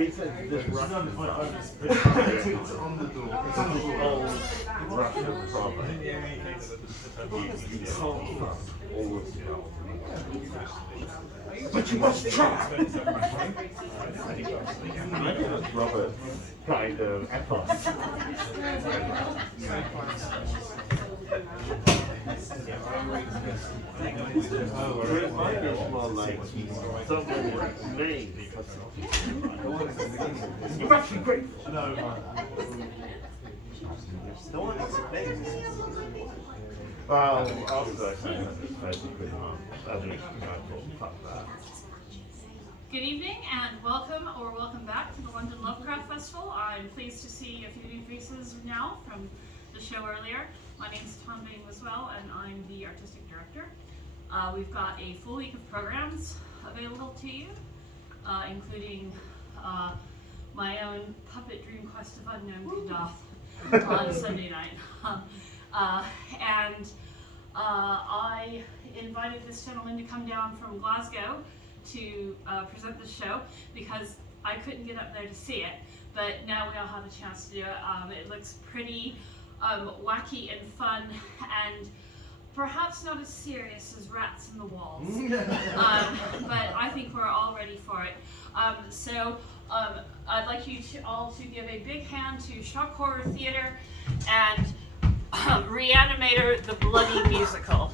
He said this Russian it's on the door. It's on the old Russian proverb. But you must try. Robert kind of effort. It might be more like someone's name. You must be grateful. No one explains. Well, after I say that, it's basically as an example, fuck that. Good evening and welcome back to the London Lovecraft Festival. I'm pleased to see a few new faces now from the show earlier. My name's Tom Bain as well, and I'm the artistic director. We've got a full week of programs available to you, including my own puppet dream quest of unknown Kadath on Sunday night. I invited this gentleman to come down from Glasgow to present the show because I couldn't get up there to see it, but now we all have a chance to do it. It looks pretty wacky and fun, and perhaps not as serious as Rats in the Walls, but I think we're all ready for it. So I'd like you all to give a big hand to Shock Horror Theatre and Reanimator, the Bloody Musical.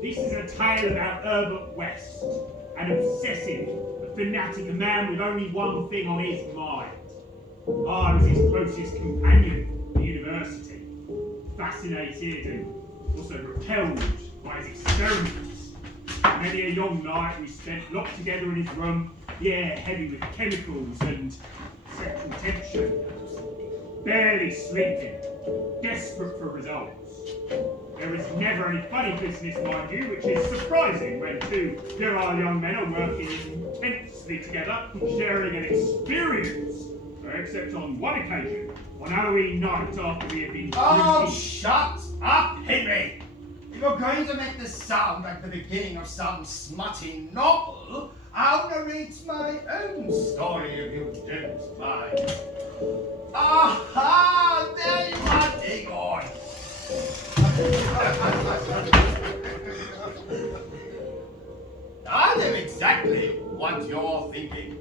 This is a tale about Herbert West, an obsessive, a fanatic, a man with only one thing on his mind. I was his closest companion at the university, fascinated and also repelled by his experiments. Many a long night we spent locked together in his room, the air heavy with chemicals and sexual tension, barely sleeping, desperate for results. There is never any funny business, mind you, which is surprising when two virile young men are working intensely together, sharing an experience. Except on one occasion, on Halloween night after we had been Oh, shut up, Henry! If you're going to make this sound like the beginning of some smutty novel, I'll narrate my own story if you don't mind. Aha! There you are, Dagon! I know exactly what you're thinking.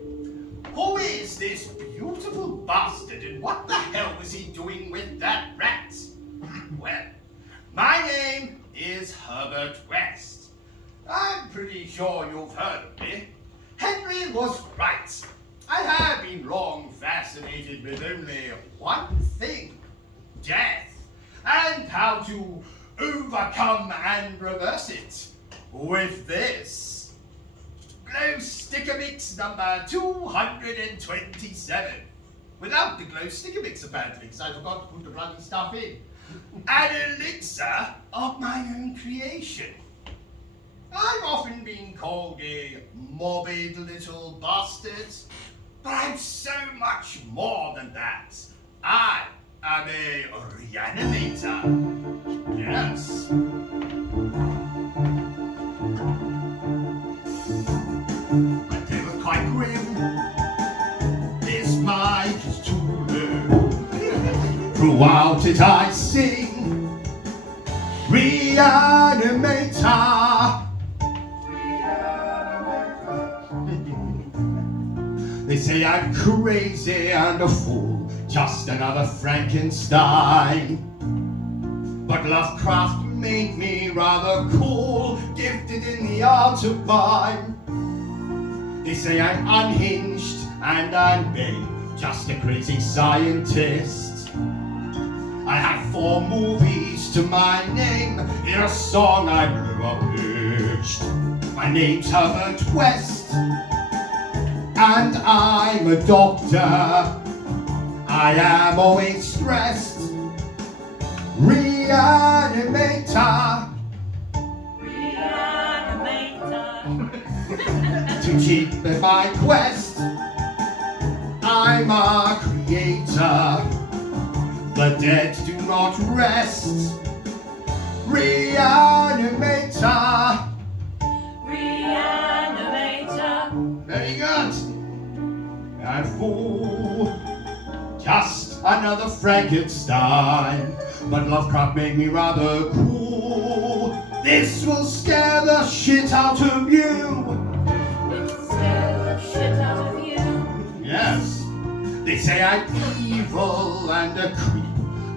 Who is this beautiful bastard and what the hell was he doing with that rat? Well, my name is Herbert West. I'm pretty sure you've heard of me. Henry was right. I have been long fascinated with only one thing: death, and how to overcome and reverse it with this glow sticker mix number 227. Without the glow sticker mix, apparently, because I forgot to put the bloody stuff in. An elixir of my own creation. I've often been called a morbid little bastard, but I'm so much more than that. I am a reanimator. Yes. My day was quite grim. This mic is too low. Throughout it I sing Reanimator. They say I'm crazy and a fool, just another Frankenstein. But Lovecraft made me rather cool, gifted in the art of rhyme. They say I'm unhinged and I'm vain, just a crazy scientist. I have 4 movies to my name, in a song I blew up pitched. My name's Herbert West, and I'm a doctor. I am always stressed. Reanimator. To keep in my quest, I'm a creator. The dead do not rest. Reanimator. Very good. And fool, just another Frankenstein. But Lovecraft made me rather cool. This will scare the shit out of you. Yes. They say I'm evil and a creep.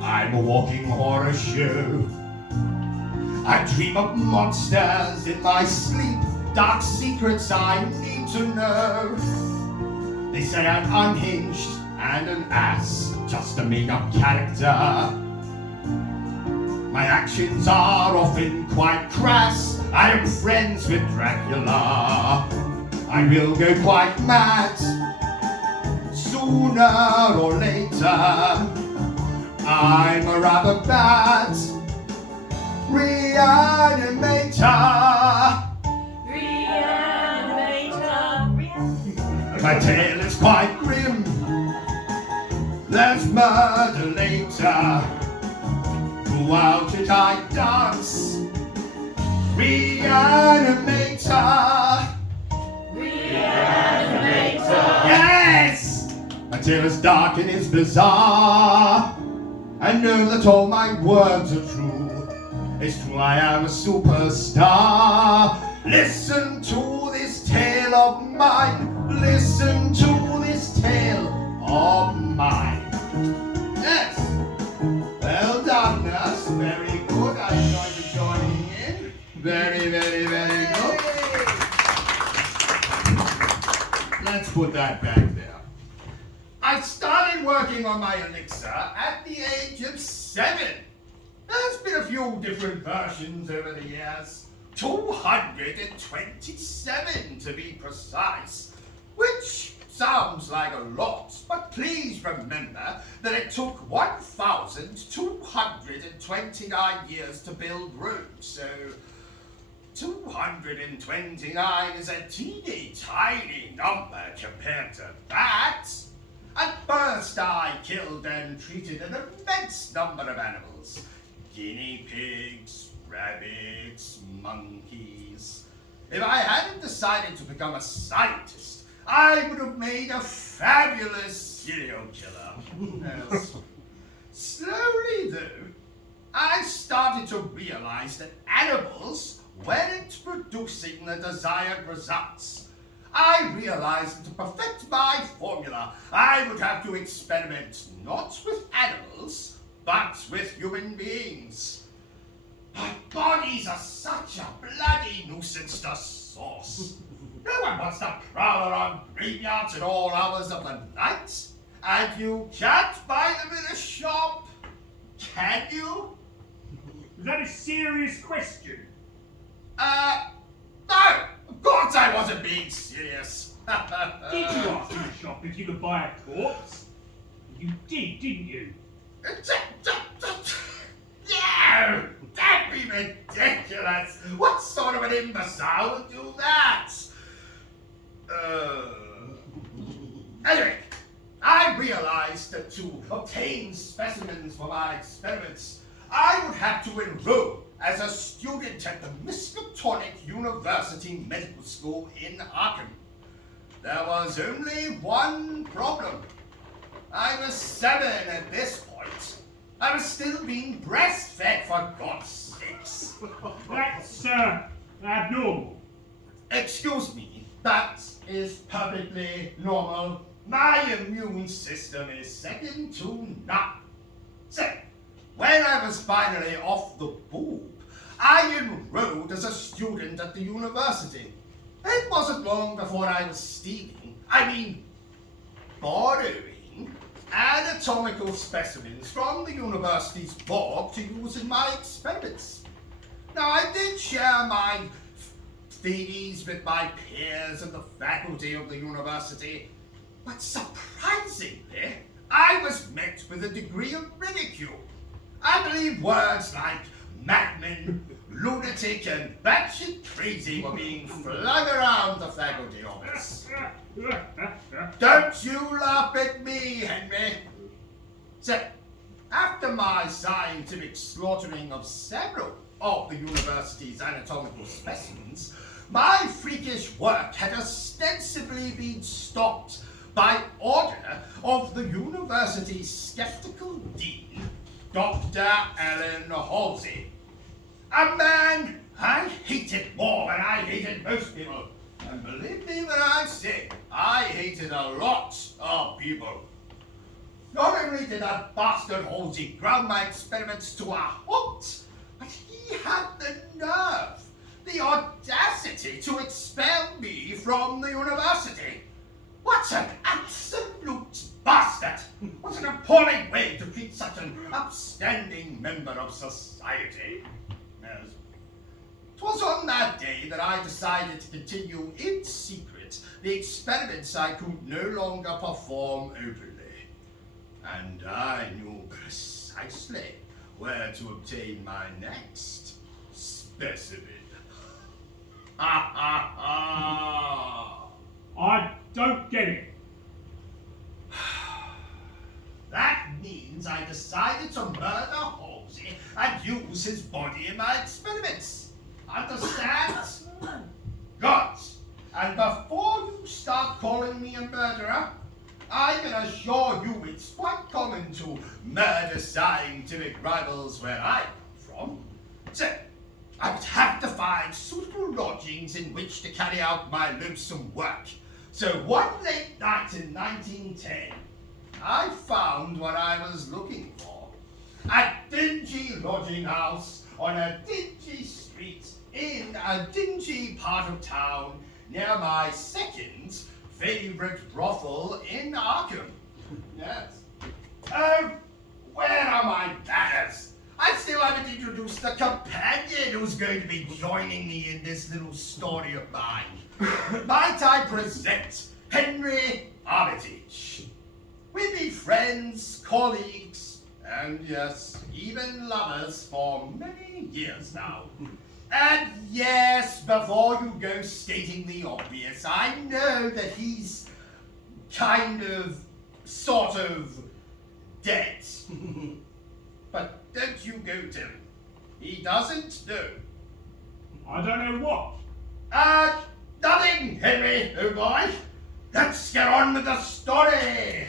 I'm a walking horror show. I dream of monsters in my sleep. Dark secrets I need to know. They say I'm unhinged and an ass, just a made-up character. My actions are often quite crass. I am friends with Dracula. I will go quite mad sooner or later. I'm a rather bad reanimator. My tale is quite grim. There's murder later. Throughout it I dance. Reanimator. Yes! My tale is dark and is bizarre. I know that all my words are true. It's true, I am a superstar. Listen to this tale of mine. Listen to this tale of mine. Yes. Well done, nurse. Very good. I enjoyed you joining in. Very, very, very good. Let's put that back there. I started working on my elixir at the age of 7. There's been a few different versions over the years. 227 to be precise, which sounds like a lot, but please remember that it took 1,229 years to build Rome, so 229 is a teeny tiny number compared to that. At first I killed and treated an immense number of animals. Guinea pigs, rabbits, monkeys. If I hadn't decided to become a scientist, I would have made a fabulous serial killer. Yes. Slowly though, I started to realize that animals weren't producing the desired results. I realized that to perfect my formula, I would have to experiment not with animals, but with human beings. But bodies are such a bloody nuisance to source. No one wants to prowl around graveyards at all hours of the night. And you can't buy them in a shop, can you? Is that a serious question? No! Of course I wasn't being serious. Did you ask in the shop if you could buy a corpse? You did, didn't you? No! That'd be ridiculous! What sort of an imbecile would do that? Anyway, I realized that to obtain specimens for my experiments, I would have to enroll as a student at the Miskatonic University Medical School in Arkham. There was only one problem. I was 7 at this point. I was still being breastfed, for God's sakes. That's, abnormal. Excuse me, that is perfectly normal. My immune system is second to none. So, when I was finally off the boob, I enrolled as a student at the university. It wasn't long before I was borrowing anatomical specimens from the university's bog to use in my experiments. Now, I did share my theories with my peers in the faculty of the university, but surprisingly, I was with a degree of ridicule. I believe words like madman, lunatic, and batshit crazy were being flung around the faculty office. Don't you laugh at me, Henry. So, after my scientific slaughtering of several of the university's anatomical specimens, my freakish work had ostensibly been stopped by order of the university's skeptical dean, Dr. Alan Halsey. A man I hated more than I hated most people. And believe me when I say, I hated a lot of people. Not only did that bastard Halsey ground my experiments to a halt, but he had the nerve, the audacity to expel me from the university. What an absolute bastard! What an appalling way to treat such an upstanding member of society. Yes. 'Twas on that day that I decided to continue in secret the experiments I could no longer perform openly. And I knew precisely where to obtain my next specimen. Ha ha ha! I don't get it. That means I decided to murder Halsey and use his body in my experiments. Understand? Good. And before you start calling me a murderer, I can assure you it's quite common to murder scientific rivals where I come from. So, I would have to find suitable lodgings in which to carry out my lonesome work. So one late night in 1910, I found what I was looking for. A dingy lodging house on a dingy street in a dingy part of town near my second favorite brothel in Arkham. Yes. Oh, where are my manners? I still haven't introduced the companion who's going to be joining me in this little story of mine. Might I present Henry Armitage? We've been friends, colleagues, and yes, even lovers for many years now. And yes, before you go stating the obvious, I know that he's kind of, sort of, dead. But don't you go to him. He doesn't know. I don't know what. Nothing, Henry, oh boy. Let's get on with the story.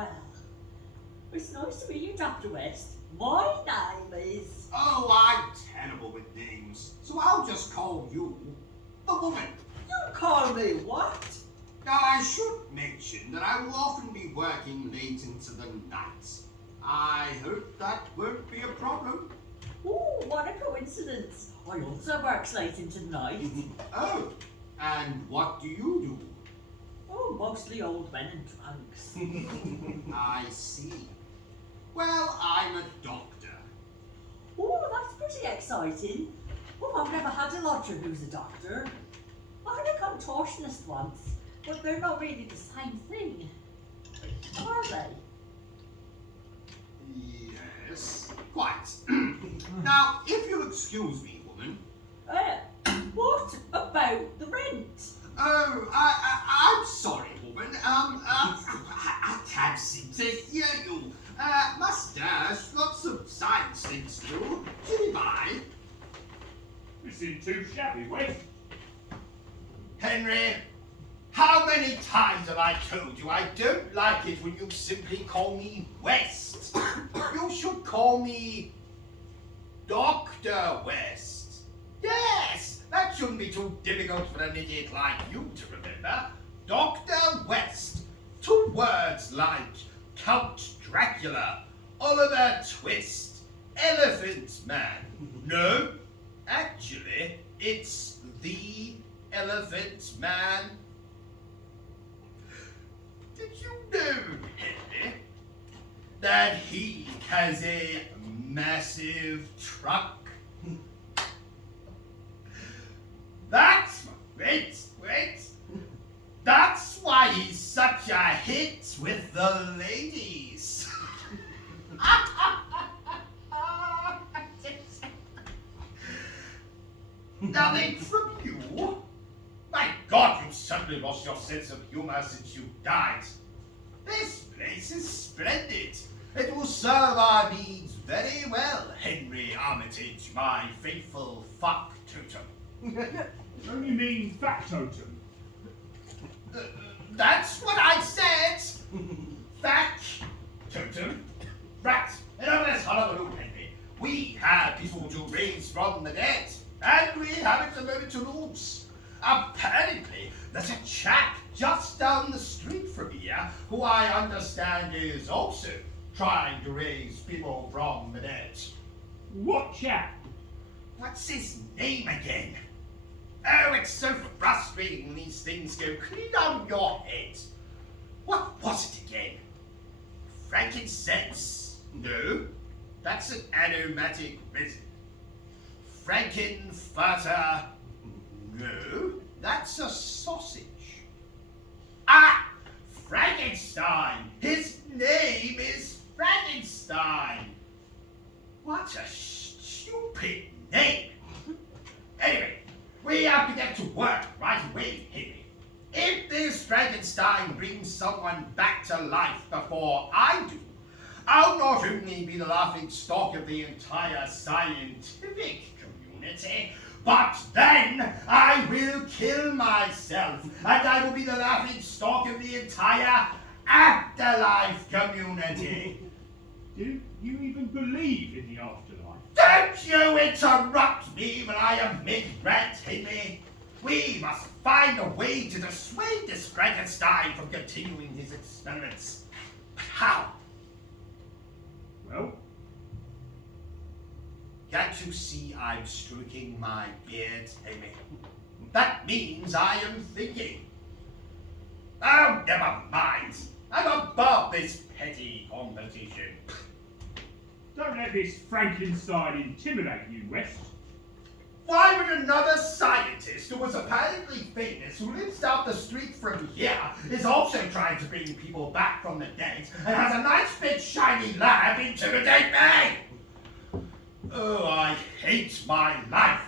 well. It's nice to meet you, Dr. West. My name is... Oh, I'm terrible with names, so I'll just call you the woman. You call me what? Now, I should mention that I will often be working late into the night. I hope that won't be a problem. Ooh, what a coincidence. I also work late into the night. Oh, and what do you do? Oh, mostly old men and drunks. I see. Well, I'm a doctor. Oh, that's pretty exciting. Oh, I've never had a lodger who's a doctor. I had a contortionist once, but they're not really the same thing. Are they? Yes, quite. Now, if you'll excuse me, woman. What about the rent? Oh, I'm sorry, woman. I can't seem to hear you. Mustache, lots of science things to do. Jimmy bye. This isn't too shabby, West. Henry, how many times have I told you I don't like it when you simply call me West? You should call me Dr. West. Yes, that shouldn't be too difficult for an idiot like you to remember. Dr. West. 2 words like Count Dracula, Oliver Twist, Elephant Man. No, actually, it's the Elephant Man. Did you know, Henry, that he has a massive truck? Wait. That's why he's such a hit with the ladies. Nothing from you? My God, you've suddenly lost your sense of humor since you died. This place is splendid. It will serve our needs very well, Henry Armitage, my faithful fuck totem. Don't you mean factotum? That's what I said! Fact totem. Right, in over this hullabaloo, Henry. We have people to raise from the dead, and we haven't a moment to lose. Apparently, there's a chap just down the street from here who I understand is also trying to raise people from the dead. What chap? What's his name again? Oh, it's so frustrating when these things go clean down your head. What was it again? Frankincense? No, that's an aromatic resin. Frankenfurter? No, that's a sausage. Ah! Frankenstein! His name is Frankenstein! What a stupid name! Anyway, we have to get to work right away, Henry. If this Frankenstein brings someone back to life before I do, I'll not only be the laughing stock of the entire scientific community, but then I will kill myself, and I will be the laughing stock of the entire afterlife community. Do you even believe in the afterlife? Don't you interrupt me when I am mid-rant, Henry. We must find a way to dissuade this Frankenstein from continuing his experiments. But how? Well, Can't you see I'm stroking my beard, Henry? That means I am thinking. Oh, never mind. I'm above this petty competition. don't let this Frankenstein intimidate you, West. Why would another scientist who was apparently famous, who lives down the street from here, is also trying to bring people back from the dead, and has a nice big shiny lab intimidate me? Oh, I hate my life.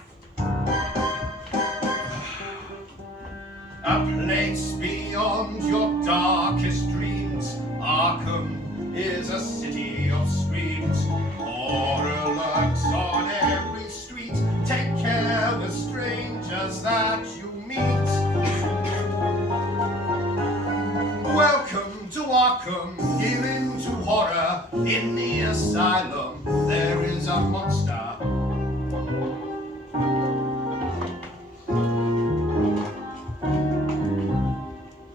A place beyond your darkest dreams. Arkham is a city of screams. Horror alerts on every street. Take care with strangers that you meet. Welcome to Arkham. welcome here into horror. In the asylum, there is a monster.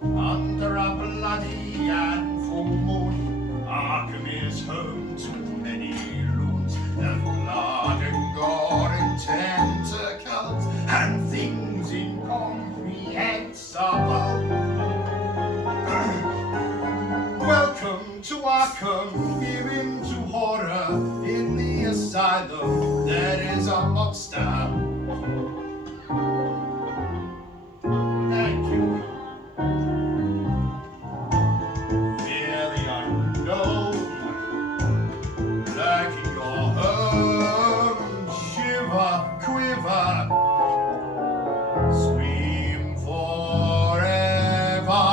Under a bloody and full moon, Arkham is home to many loons of blood and gore and tentacles and things incomprehensible. Welcome to Arkham, here into horror. In the asylum, there is a monster. Thank you. Fear the unknown, like your home, shiver, quiver, scream forever.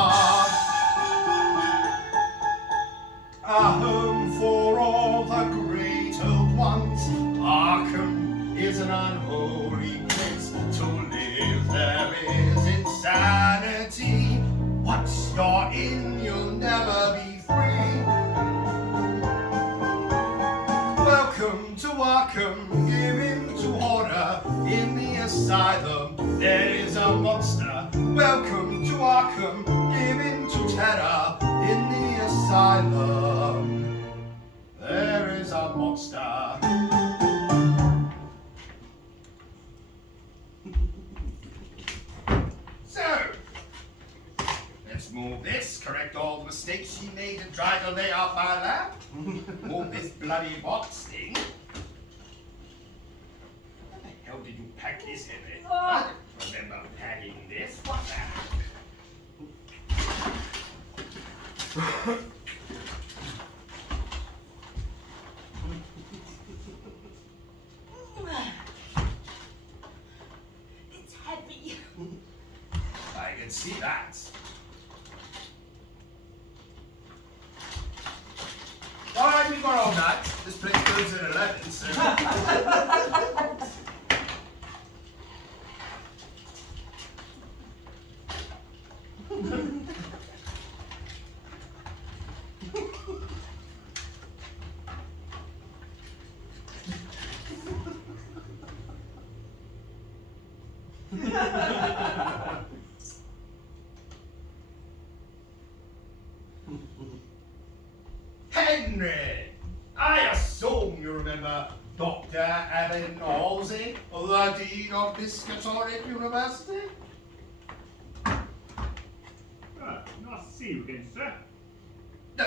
A home for all the great old ones. Arkham is an unholy place to live. There is insanity. Once you're in, you'll never be free. Welcome to Arkham, here into horror. In the asylum, there is a monster. Welcome to Arkham, here into terror. In the asylum, there is a monster. So, let's move this, correct all the mistakes she made and try to lay off our lap. Move this bloody box thing. How the hell did you pack this, Henry? I don't remember packing this. What the heck? It's heavy. I can see that. Alright, we've got all night. This place goes at 11, so... Henry! I assume you remember Dr. Alan Halsey, the Dean of Piscatoric University? Nice to see you again, sir. No,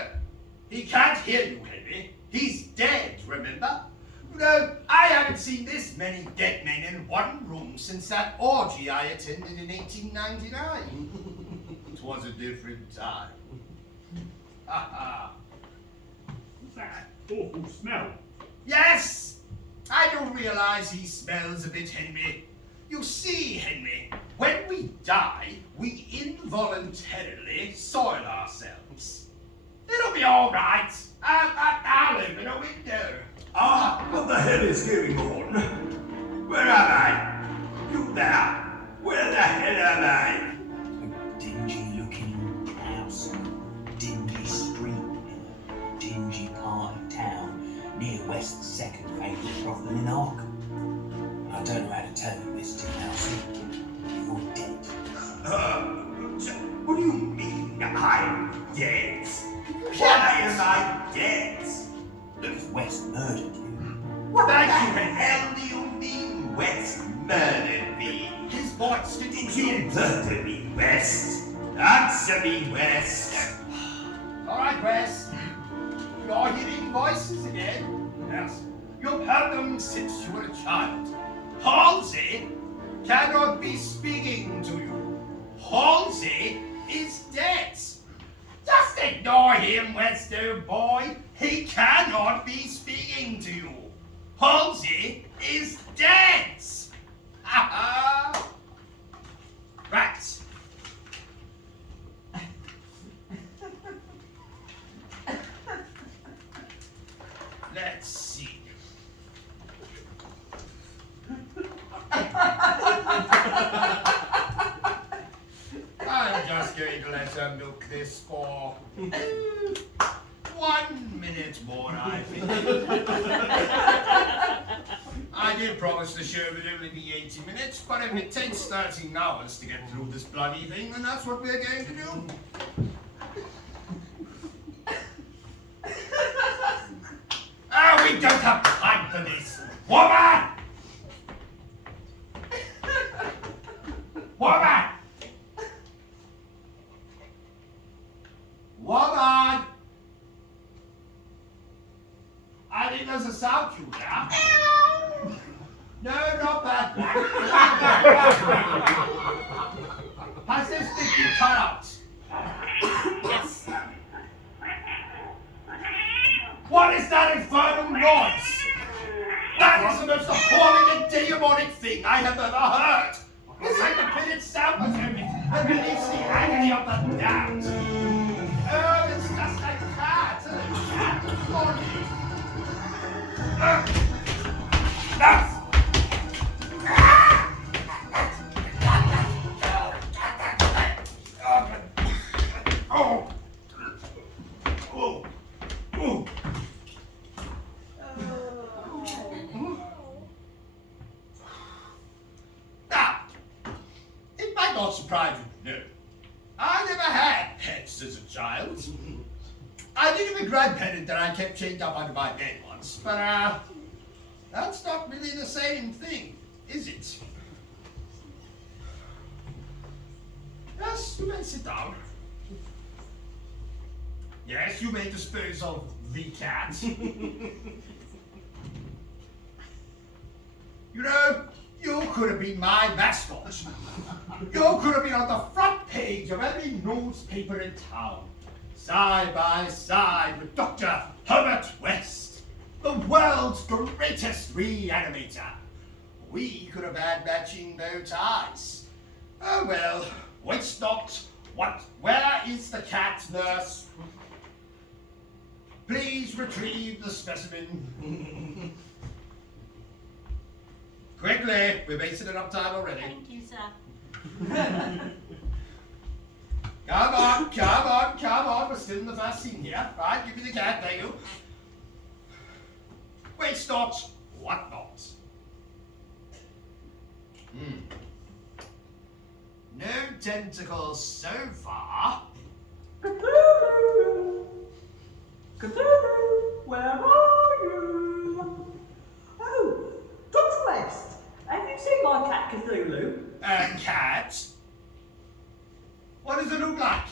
he can't hear you, Henry. He's dead, remember? No, I haven't seen this many dead men in one room since that orgy I attended in 1899. It was a different time. Ha ha. What's that awful smell? Yes! I do realize he smells a bit, Henry. You see, Henry, when we die, we involuntarily soil ourselves. It'll be all right. I'll open a window. What the hell is going on? Where am I? You there? Where the hell am I? A dingy-looking house, dingy street in a dingy part of town near West's second favourite brothel in Arkham. I don't know how to tell you this, Tim Helsing. You're dead. What do you mean I'm dead? Why am I dead? Because West murdered you. What the hell do you mean West murdered me? His voice did you Did hear? you murder me, West? Answer me, West. All right, Wes. You're hearing voices again. Yes. You've heard them since you were a child. Halsey cannot be speaking to you. Halsey is dead. Just ignore him, West, old boy. He cannot be speaking to you. Halsey is dead. Ha ha. Right. Let's see. I'm just going to let her milk this for. did promise the show would only be 80 minutes, but if it takes 13 hours to get through this bloody thing, then that's what we're going to do. Oh, we don't have time for this. Woman! Woman! Woman! I think there's a sound cue there. No, not that one. Has this thing been cut out? Yes. What is that infernal noise? That is the most appalling and demonic thing I have ever heard. It's like the pit itself was opened and released the agony of the damned. Oh, it's just like that, isn't it? Cat body. That's... Oh. Oh. Oh. Now, it might not surprise you to know, I never had pets as a child. I did have a grandparent that I kept chained up under my bed once, but that's not really the same thing, is it? Yes, you may sit down. Yes, you may dispose of the cat. You know, you could have been my mascot. You could have been on the front page of every newspaper in town, side by side with Dr. Herbert West, the world's greatest reanimator. We could have had matching bow ties. Oh well, waste not. Where is the cat, nurse? Please retrieve the specimen. Quickly, we're wasting enough time already. Thank you, sir. Come on, we're still in the first scene here. Right, give me the cat, thank you. Waste not, what not? No tentacles so far. Cthulhu! Cthulhu, where are you? Oh, Dr. West, have you seen my cat Cthulhu? A cat? What does it look like?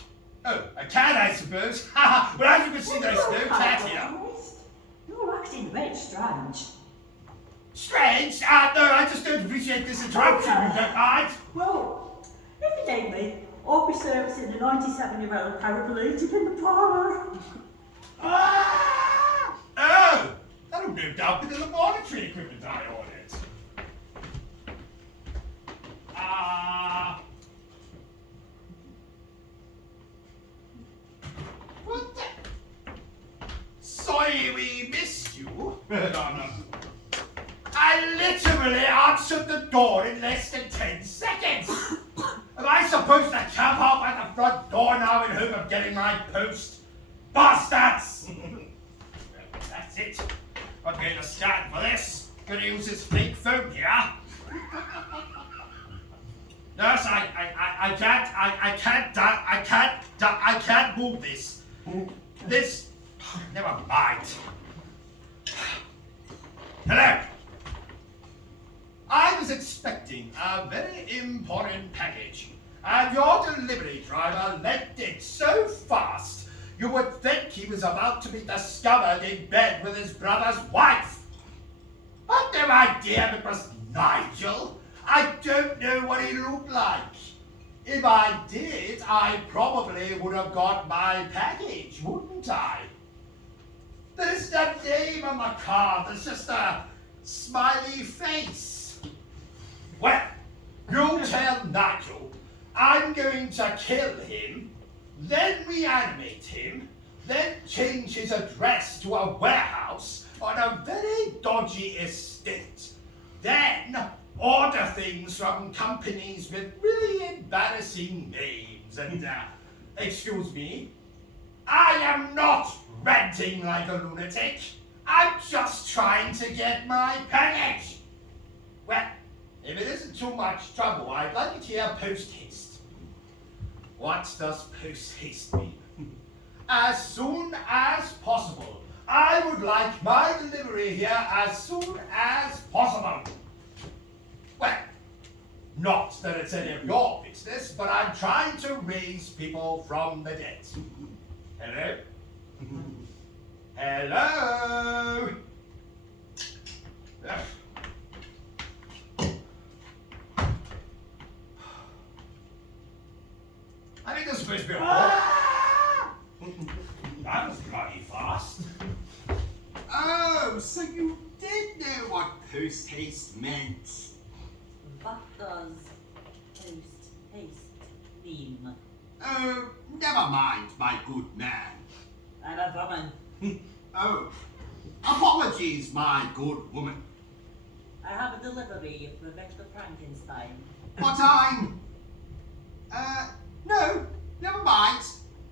Oh, a cat, I suppose. Well, as you can see, there's no cat here. You're acting very strange. Strange? No, I just don't appreciate this interruption, you don't mind? Well, evidently, I'll be servicing a 97-year-old paraplegic in the parlour. Ah! Oh! That'll no doubt be the laboratory equipment I ordered. What the? Sorry we missed you. No. I literally answered the door in less than 10 seconds. Am I supposed to camp out at the front door now in hope of getting my post? Bastards! Well, that's it. I'm going to scan for this. Gonna use this fake phone here. Nurse, I can't move this. This, never mind. Hello. I was expecting a very important package, and your delivery driver left it so fast you would think he was about to be discovered in bed with his brother's wife. I'd no idea it was Nigel. I don't know what he looked like. If I did, I probably would have got my package, wouldn't I? There's no name on my card, there's just a smiley face. Well, you tell Nigel I'm going to kill him, then reanimate him, then change his address to a warehouse on a very dodgy estate. Then order things from companies with really embarrassing names and, excuse me, I am not ranting like a lunatic. I'm just trying to get my package. Well, if it isn't too much trouble, I'd like it here post-haste. What does post-haste mean? As soon as possible. I would like my delivery here as soon as possible. Well, not that it's any of your business, but I'm trying to raise people from the dead. Hello? Hello? Ugh. I think this is supposed to be a That was bloody fast. Oh, so you did know what post-haste meant? What does post-haste mean? Oh, never mind, my good man. I'm a woman. Oh, apologies, my good woman. I have a delivery for Victor Frankenstein. But I'm... no, never mind.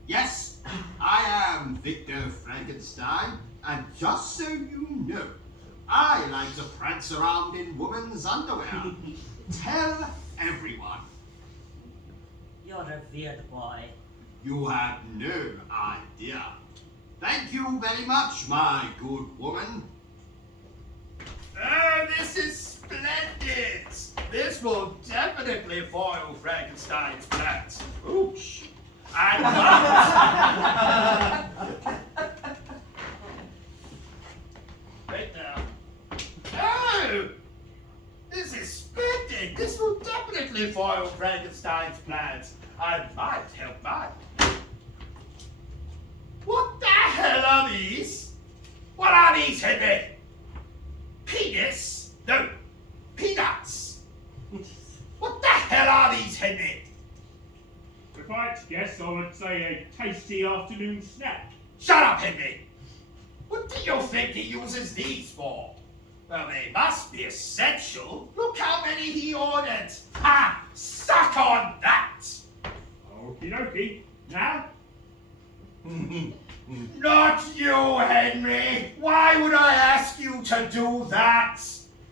Yes, I am Victor Frankenstein, and just so you know, I like to prance around in woman's underwear. Tell everyone. You're a weird boy. You have no idea. Thank you very much, my good woman. Oh, this is splendid! This will definitely foil Frankenstein's plans. Oops. And right now. Oh! This is splendid! This will definitely foil Frankenstein's plans. I might help mine. What the hell are these? What are these, Henry? Penis? No, peanuts. What the hell are these, Henry? If I had to guess, I would say a tasty afternoon snack. Shut up, Henry. What do you think he uses these for? Well, they must be essential. Look how many he ordered. Ha! Suck on that! Okie dokie. Now? Not you, Henry! Why would I ask you to do that?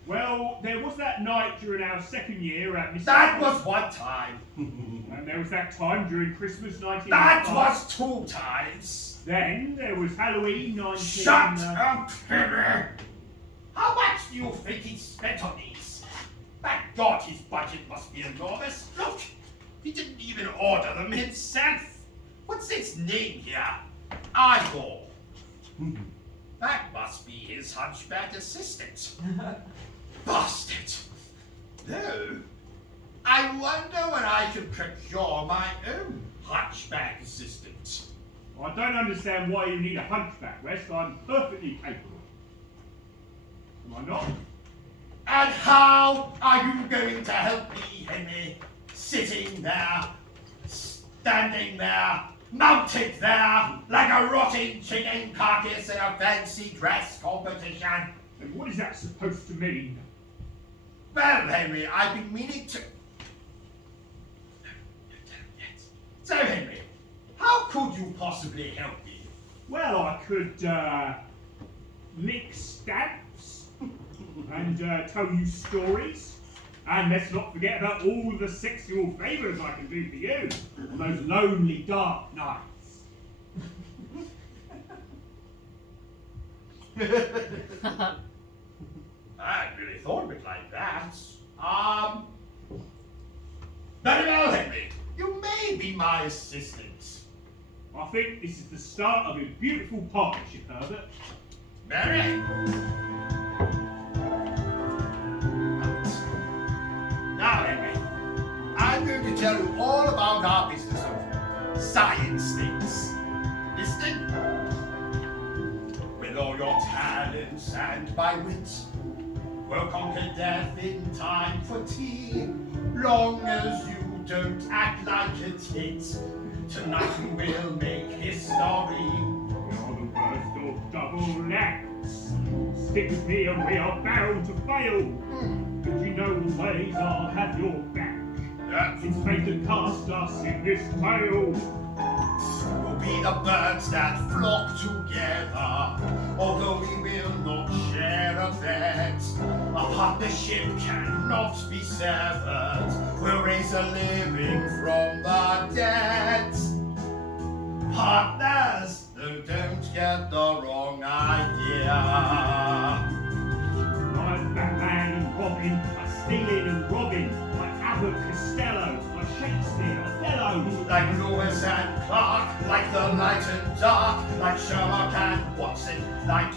Well, there was that night during our second year at Mrs. That was one time. And there was that time during Christmas 1995. That was 2 times. Then there was Halloween 19... Shut up, Henry! How much do you think he spent on these? Thank God his budget must be enormous. Look, he didn't even order them himself. What's its name here? Igor. That must be his hunchback assistant. Bastard. No. I wonder when I can procure my own hunchback assistant. I don't understand why you need a hunchback, West. I'm perfectly capable. Am I not? And how are you going to help me, Henry? Sitting there, standing there, mounted there, like a rotting chicken carcass in a fancy dress competition. And what is that supposed to mean? Well, Henry, I've been meaning to... So, Henry, how could you possibly help me? Well, I could, lick stamps and tell you stories. And let's not forget about all the sexual favours I can do for you on those lonely, dark nights. I hadn't really thought of it like that. Very well, Henry. You may be my assistant. I think this is the start of a beautiful partnership, Herbert. Mary. Now, Henry, I'm going to tell you all about our business of science things. Listening? With all your talents and by wit, we'll conquer death in time for tea, long as you don't act like a tit. Tonight we will make history. You're the worst of double acts. Stick with me and we are bound to fail. But you know always I'll have your back. It's fate to cast us in this tale. We'll be the birds that flock together, although we will not share a bed. A the ship cannot be severed. We'll raise a living from the dead. Partners, though, don't get the wrong idea. Like Batman and Robin, like stealing and robbing, like Abbott Costello, like Shakespeare, Othello. Like Lewis and Clark, like the light and dark, like Sherlock and Watson, like...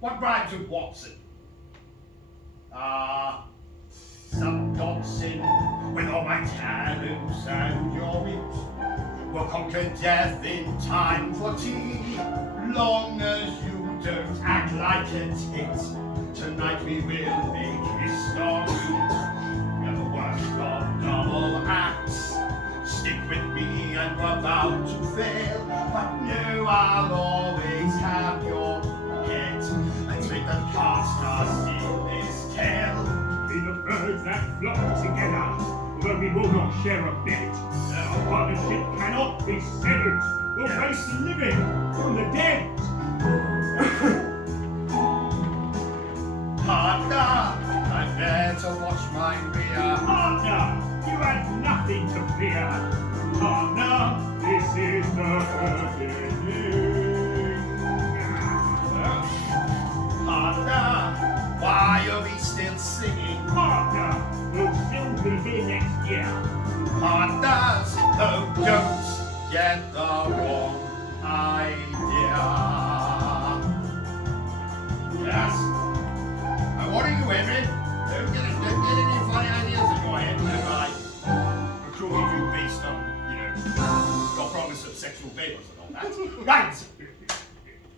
What rhymes with Watson? Some Dodson, with all my talents and your wit. We'll conquer death in time for tea, long as you don't act like a tit. Tonight we will make history. We're the worst of double acts. Stick with me and we're bound to fail, but no, I'll always have your head. Let's make the past us in this tale. Be the birds that flock together, although we will not share a bed. Our partnership cannot be severed. We'll raise the living from the dead. Partner, I'm there to watch my rear. Partner, you had nothing to fear. Partner, this is the beginning. Partner, why are we still singing? Partner, we'll still be here next year. Partners, oh, don't get the wrong idea. Yes? I'm warning you, Henry. Don't get any funny ideas in your head when I recruit you based on, your promise of sexual favors and all that. Right!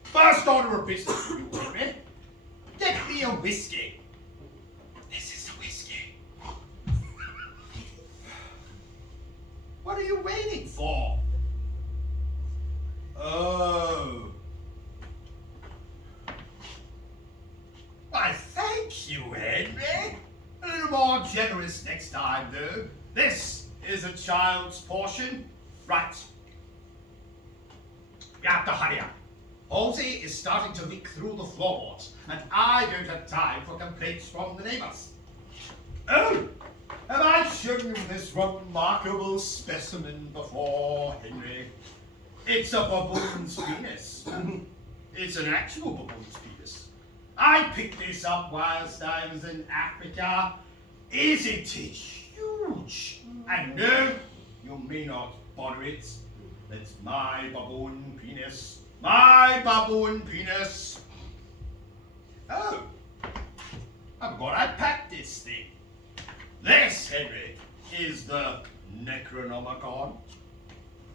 First order of business, you Henry. Get me a whiskey. This is the whiskey. What are you waiting for? Oh. Why, thank you, Henry. A little more generous next time, though. This is a child's portion. Right. We have to hurry up. Halsey is starting to leak through the floorboards, and I don't have time for complaints from the neighbors. Oh, have I shown you this remarkable specimen before, Henry? It's a baboon's penis. It's an actual baboon's penis. I picked this up whilst I was in Africa. Isn't it huge? And no, you may not borrow it. It's my baboon penis. My baboon penis. Oh, I'm glad I packed this thing. This, Henry, is the Necronomicon,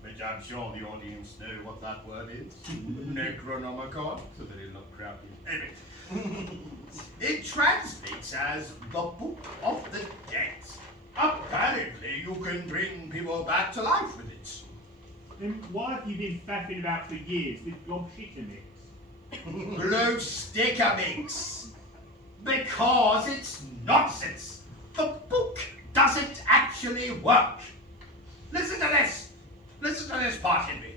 which I'm sure the audience know what that word is. Necronomicon. It's a very Lovecraftian. Anyway, it translates as the Book of the Dead. Apparently, you can bring people back to life with it. Then why have you been faffing about for years with glob shitter mix? Glow sticker mix. Because it's nonsense. The book doesn't actually work. Listen to this. Listen to this part, Henry.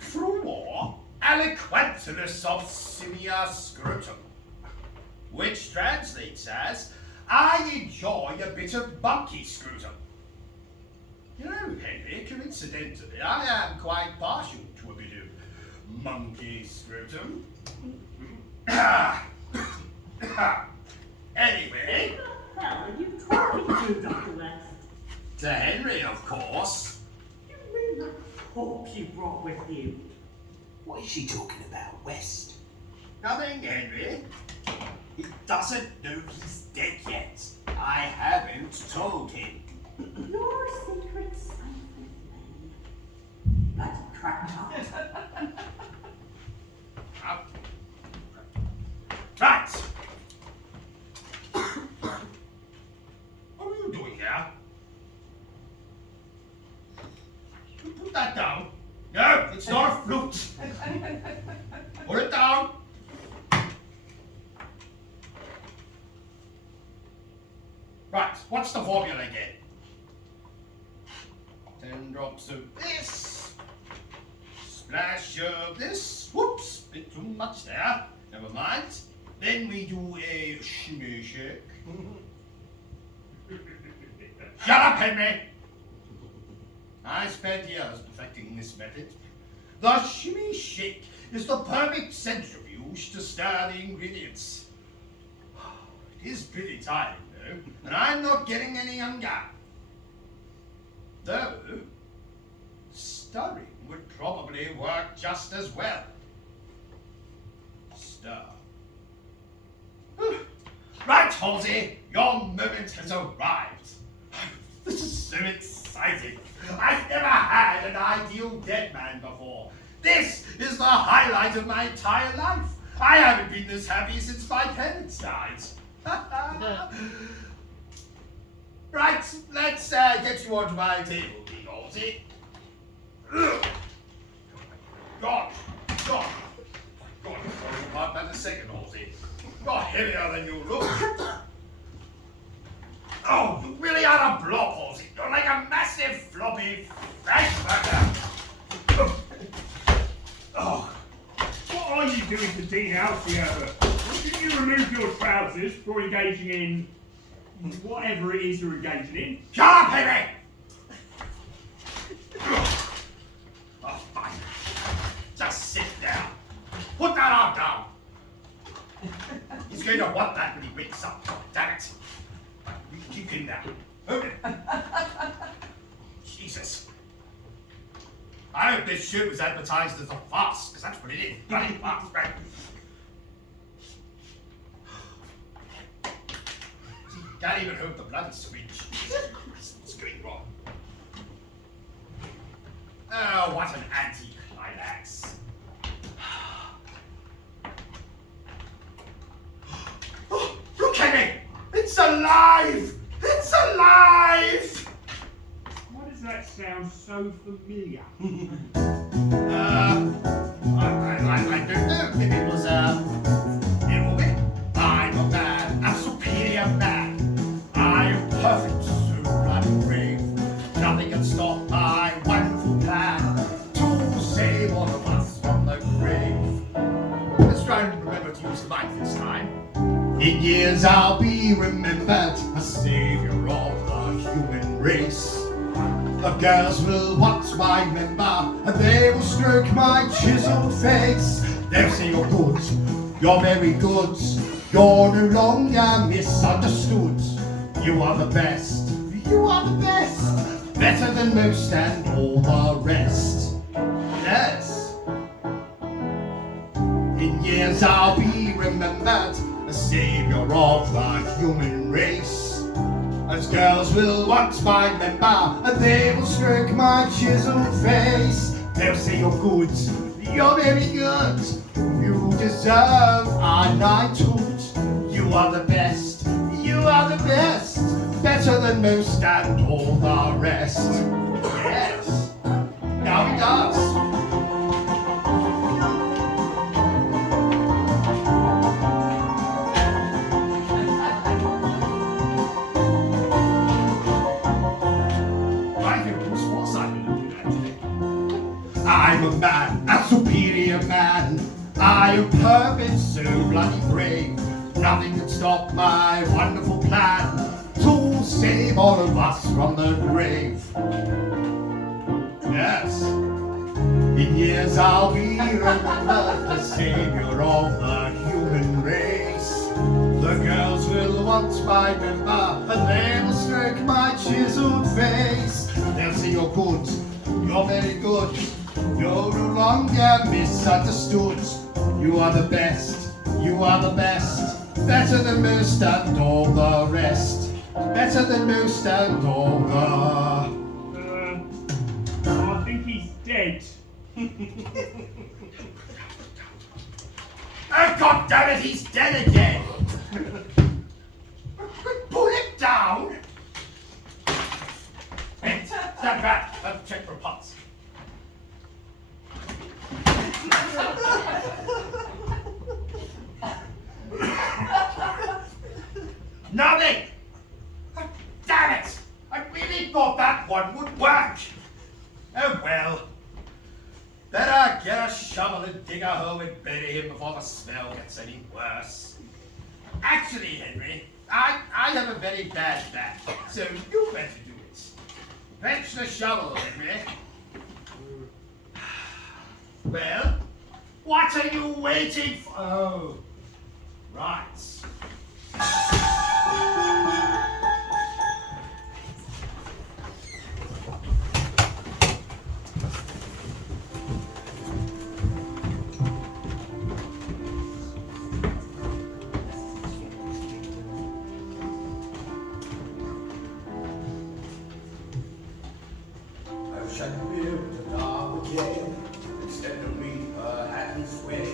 Fruor aliquentilus of simia scrotum, which translates as, I enjoy a bit of monkey scrotum. You know, Henry, coincidentally, I am quite partial to a bit of monkey scrotum. Anyway. What the hell are you talking to, Dr. West? To Henry, of course. You mean that hope you brought with you? What is she talking about, West? Nothing, Henry. He doesn't know he's dead yet. I haven't told him. Your secret's safe with me. Let's crack up. Right. What are you doing here? Put that down. No, it's not a flute. Put it down. Right, what's the formula again? 10 drops of this. Splash of this. Whoops, bit too much there. Never mind. Then we do a shimmy shake. Shut up, Henry! I spent years perfecting this method. The shimmy shake is the perfect centrifuge to stir the ingredients. It is pretty tiring though, and I'm not getting any younger. Though, stirring would probably work just as well. Stir. Right, Halsey, your moment has arrived. This is so exciting. I've never had an ideal dead man before. This is the highlight of my entire life. I haven't been this happy since my parents died. Right, let's get you onto my table, Big Halsey. God, falling apart by the second, Halsey. You're heavier than you look. Oh, you really are a blob, Halsey. You're like a massive floppy frankfurter. Oh, what are you doing to Dean Halsey, Herbert? Did you remove your trousers before engaging in whatever it is you're engaging in? Shut up, Henry! Oh, fine. Just sit down. Put that arm down. He's going to want that when he wakes up. Damn it. You can keep him now. Okay. Jesus. I hope this show was advertised as a farce, because that's what it is. Bloody farce, right? See, you can't even hold the bloody switch. What's going wrong? Oh, what an anti-climax. Oh, look at me! It's alive! It's alive! Why does that sound so familiar? I don't know. Maybe it was, I'm a man, a superior man. I am perfect, so bloody brave. Nothing can stop my wonderful plan to save all of us from the grave. Let's try and remember to use the mic this time. In years I'll be remembered, a savior of the human race. The girls will watch my member, and they will stroke my chiseled face. They'll say you're good, you're very good, you're no longer misunderstood. You are the best, you are the best, better than most and all the rest. Yes. In years I'll be remembered, a savior of the human race. As girls will want my member, and they will stroke my chiseled face. They'll say you're good, you're very good, you deserve a knighthood. You are the best, you are the best, better than most and all the rest. Yes, now he does. I'm a man, a superior man. I am perfect, so bloody brave. Nothing can stop my wonderful plan to save all of us from the grave. Yes, in years I'll be remembered, the savior of the human race. The girls will want my member, and they will stroke my chiseled face. They'll say you're good, you're very good, you're no longer misunderstood. You are the best, you are the best, better than most and all the rest. Better than most and all the... I think he's dead. Oh, God damn it, he's dead again! Pull it down! Hey, stand back, let's check for a pulse. Nothing! Damn it! I really thought that one would work! Oh well. Better get Get a shovel and dig a hole and bury him before the smell gets any worse. Actually, Henry, I have a very bad back, so you better do it. Fetch the shovel, Henry. Well, what are you waiting for? Oh, right. I wish I lived another day. Instead the reaper had his way.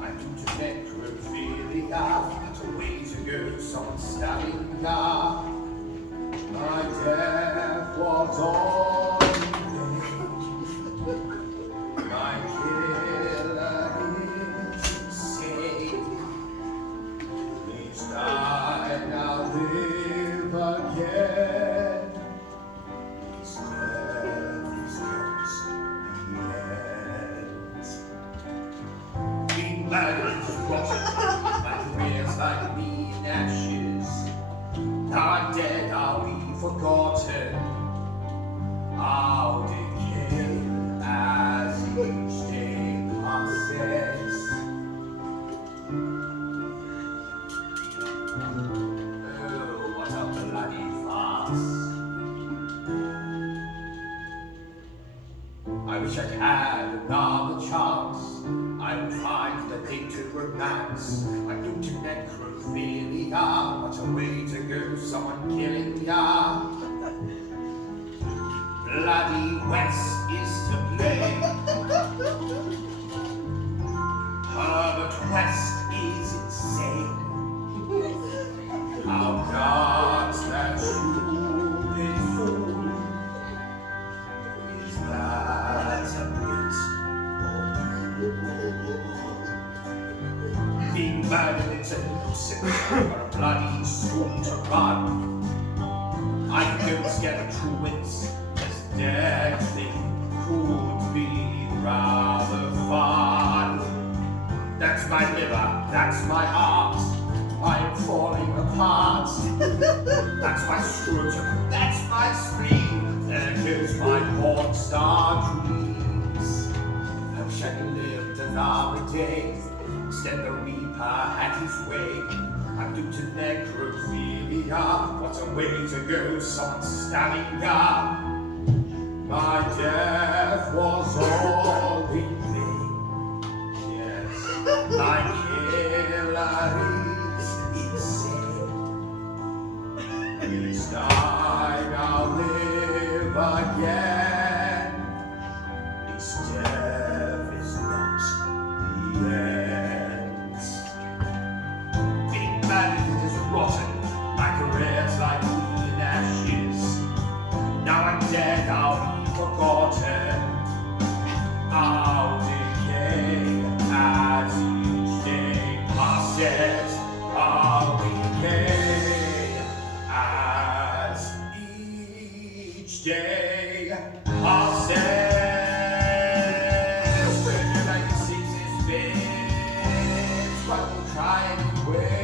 I'm due to necrophilia. That's a way to go, someone stabbing ya. My death was on the way. My killer is insane. Please die, now live again. His death is not the end. Being murdered is rotten, my career's like me in ashes. Now I'm dead, I'll be forgotten. I'll decay as each day passes. Oh, what a bloody farce. I wish I'd had another chance. I would find the thing to romance. I'm due to necrophilia. What a way to go, someone killing ya. Bloody West is to blame. Herbert West is insane. How gods that stupid fool is that a bit? Being murdered is a nuisance for a bloody school to run. I don't get a truants. This dead thing could be rather fun. That's my liver, that's my heart. I am falling apart. That's my scrotum, that's my spleen. There goes my porn star dreams. I wish I lived another day. Instead the reaper had his way. I'm due to necrophilia. What a way to go, someone stabbing ya. My death was all in vain. Yes, my killer is insane. Please die, I'll live again. His death is not the end. Being murdered is rotten. My career's like me in ashes. Now I'm dead, I'll be forgotten. I'll decay as each day passes. I'll decay as each day passes. Whenever you see this bitch, but we'll try anyway.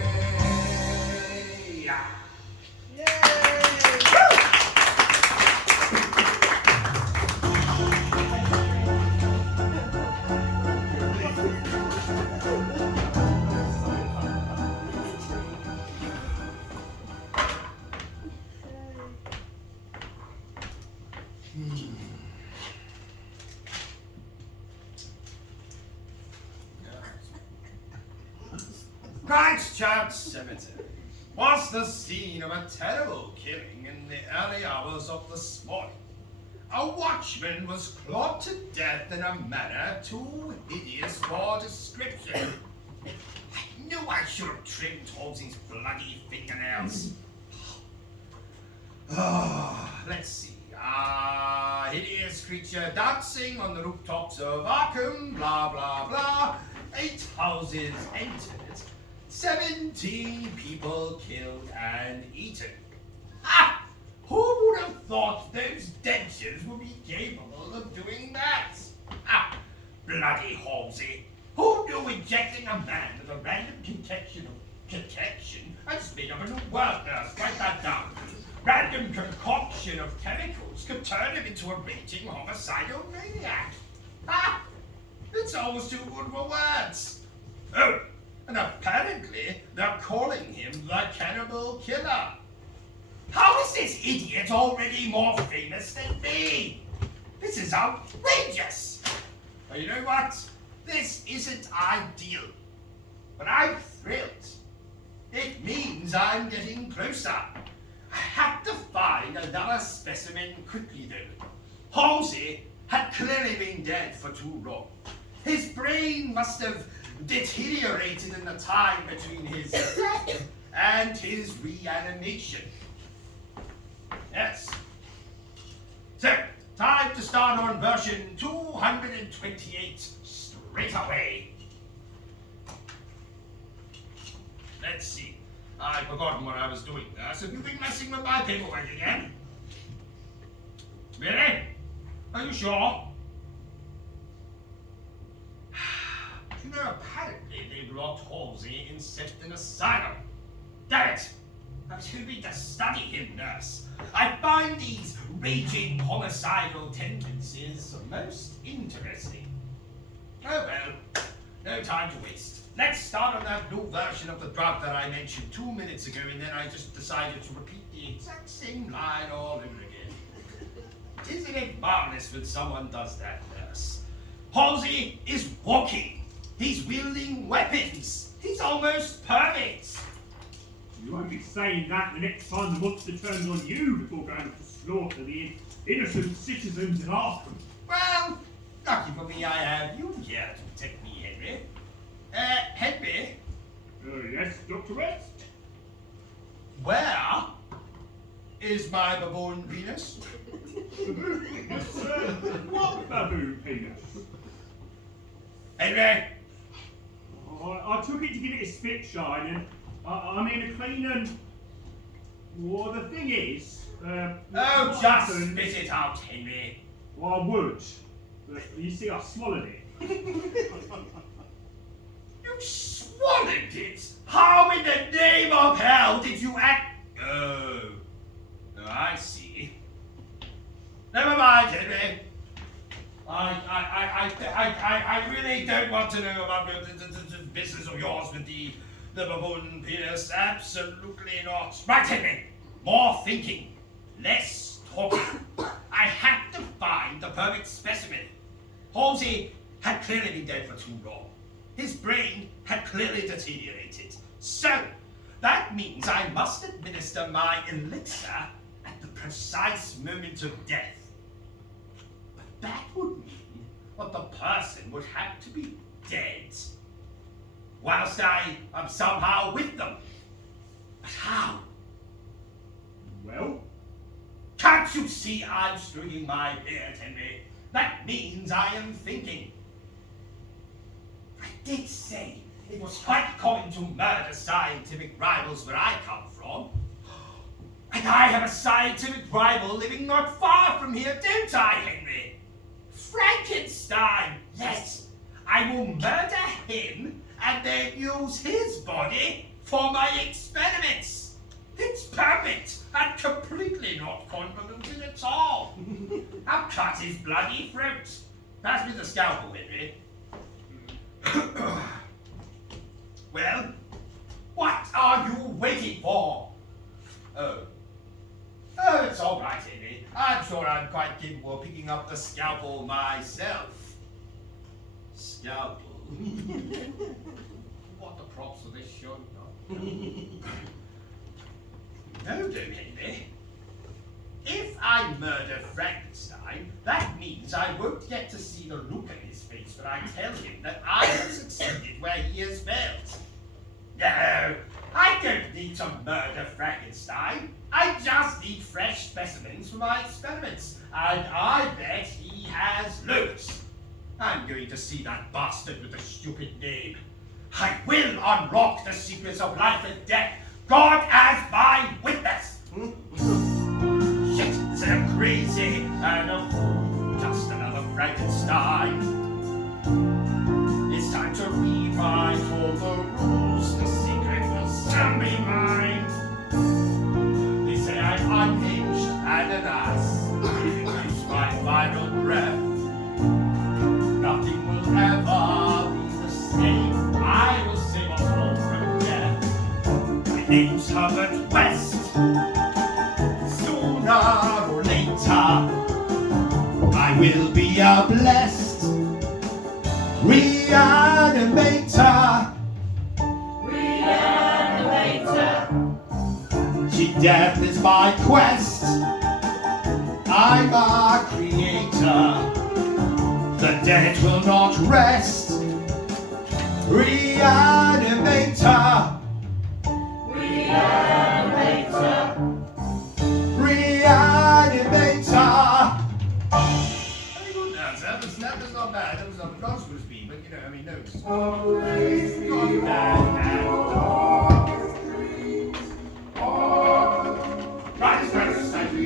Christchurch Cemetery was the scene of a terrible killing in the early hours of this morning. A watchman was clawed to death in a manner too hideous for description. I knew I should have trimmed Holmes's bloody fingernails. Let's see. A hideous creature dancing on the rooftops of Arkham, blah, blah, blah. 8 houses entered. 17 people killed and eaten. Ah! Who would have thought those dentures would be capable of doing that? Ah! bloody Halsey. Who knew injecting a man with a random concoction I just made up a new word, nurse. Write that down. Random concoction of chemicals could turn him into a raging homicidal maniac. Ah! It's almost too good for words. Oh, and apparently they're calling him the Cannibal Killer. How is this idiot already more famous than me? This is outrageous. But you know what? This isn't ideal. But I'm thrilled. It means I'm getting closer. I had to find another specimen quickly though. Halsey had clearly been dead for too long. His brain must have deteriorated in the time between his death and his reanimation. Yes. So, time to start on version 228 straight away. Let's see. I've forgotten what I was doing there, so have you been messing with my paperwork again? Really? Are you sure? You know, apparently they've locked Halsey in Sefton Asylum. Damn it! I was hoping to study him, nurse. I find these raging homicidal tendencies most interesting. Oh well, no time to waste. Let's start on that new version of the drug that I mentioned 2 minutes ago, and then I just decided to repeat the exact same line all over again. Isn't it marvelous when someone does that, nurse? Halsey is walking. He's wielding weapons. He's almost perfect. You won't be saying that the next time the monster turns on you before going to slaughter the innocent citizens of Arkham. Well, lucky for me I have you here to protect me, Henry. Henry? Yes, Dr. West? Where is my baboon penis? Baboon penis? What baboon penis? Henry? I took it to give it a spit shine, and I mean a clean and... Well, the thing is... Oh, what just happened- spit it out, Henry. Well, I would. But you see, I swallowed it. You swallowed it? How in the name of hell did you act? Oh, I see. Never mind, Henry. I really don't want to know about the business of yours with the baboon penis. Absolutely not. Right, Henry. More thinking, less talking. I had to find the perfect specimen. Halsey had clearly been dead for too long. His brain had clearly deteriorated. So, that means I must administer my elixir at the precise moment of death. But that would mean that the person would have to be dead, whilst I am somehow with them. But how? Well? Can't you see I'm stringing my beard, Henry? That means I am thinking. I did say it was quite common to murder scientific rivals where I come from. And I have a scientific rival living not far from here, don't I, Henry? Frankenstein! Yes, I will murder him and then use his body for my experiments. It's perfect and completely not convoluted at all. I'll cut his bloody throat. Pass me the scalpel, Henry. Well, what are you waiting for? Oh, it's all right, Henry. I'm sure I'm quite capable of picking up the scalpel myself. Scalpel? What the props for this show? No, don't, Henry. If I murder Frankenstein, that means I won't get to see the look on his face when I tell him that I have succeeded where he has failed. No, I don't need to murder Frankenstein. I just need fresh specimens for my experiments, and I bet he has loads. I'm going to see that bastard with the stupid name. I will unlock the secrets of life and death. God as my witness. Shit, so crazy and a fool, just another Frankenstein. name's Herbert West. Sooner or later, I will be a blessed reanimator. Reanimator. Death is my quest. I'm a creator. The dead will not rest. Reanimator. Reanimator. Reanimator. Very good now, sir. That was not bad. That was not close to speed, but notes. Not bad. Right, it's time to start the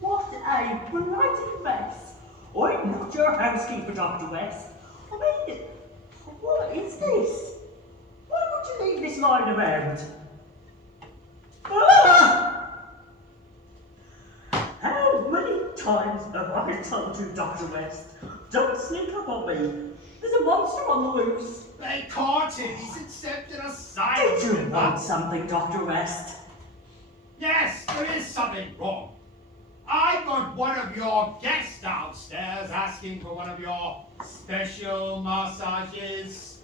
What a bloody mess! I'm not your housekeeper, Dr. West. I mean, what is this? Why would you leave this lying around? Ah! How many times have I told you, Dr. West? Don't sneak up on me. There's a monster on the loose. They caught him. He's accepted asylum. Did you want something, Dr. West? Yes, there is something wrong. I got one of your guests downstairs asking for one of your special massages.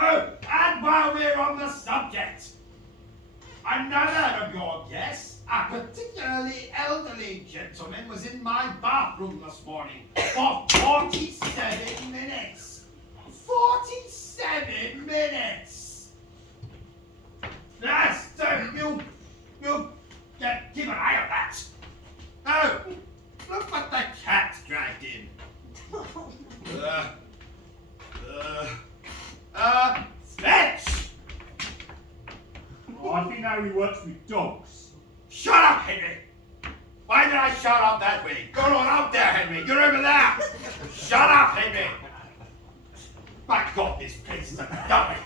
Oh, and while we're on the subject, another of your guests, a particularly elderly gentleman, was in my bathroom this morning for 47 minutes. 47 minutes! Yes, you keep an eye on that. Oh, look what the cat's dragged in. Fetch! Oh, I think that only works with dogs. Shut up, Henry! Why did I shout out that way? Go on out there, Henry. You're over there. Shut up, Henry. My God, this place is a dummy.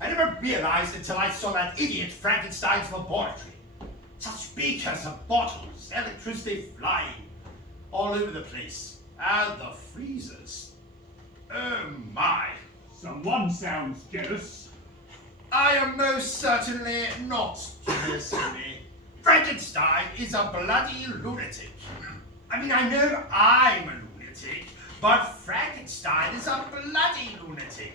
I never realized until I saw that idiot Frankenstein's laboratory. Such beakers and bottles, electricity flying all over the place. And the freezers. Oh my. Someone sounds jealous. I am most certainly not jealous, Henry. Frankenstein is a bloody lunatic. I mean, I know I'm a lunatic, but Frankenstein is a bloody lunatic.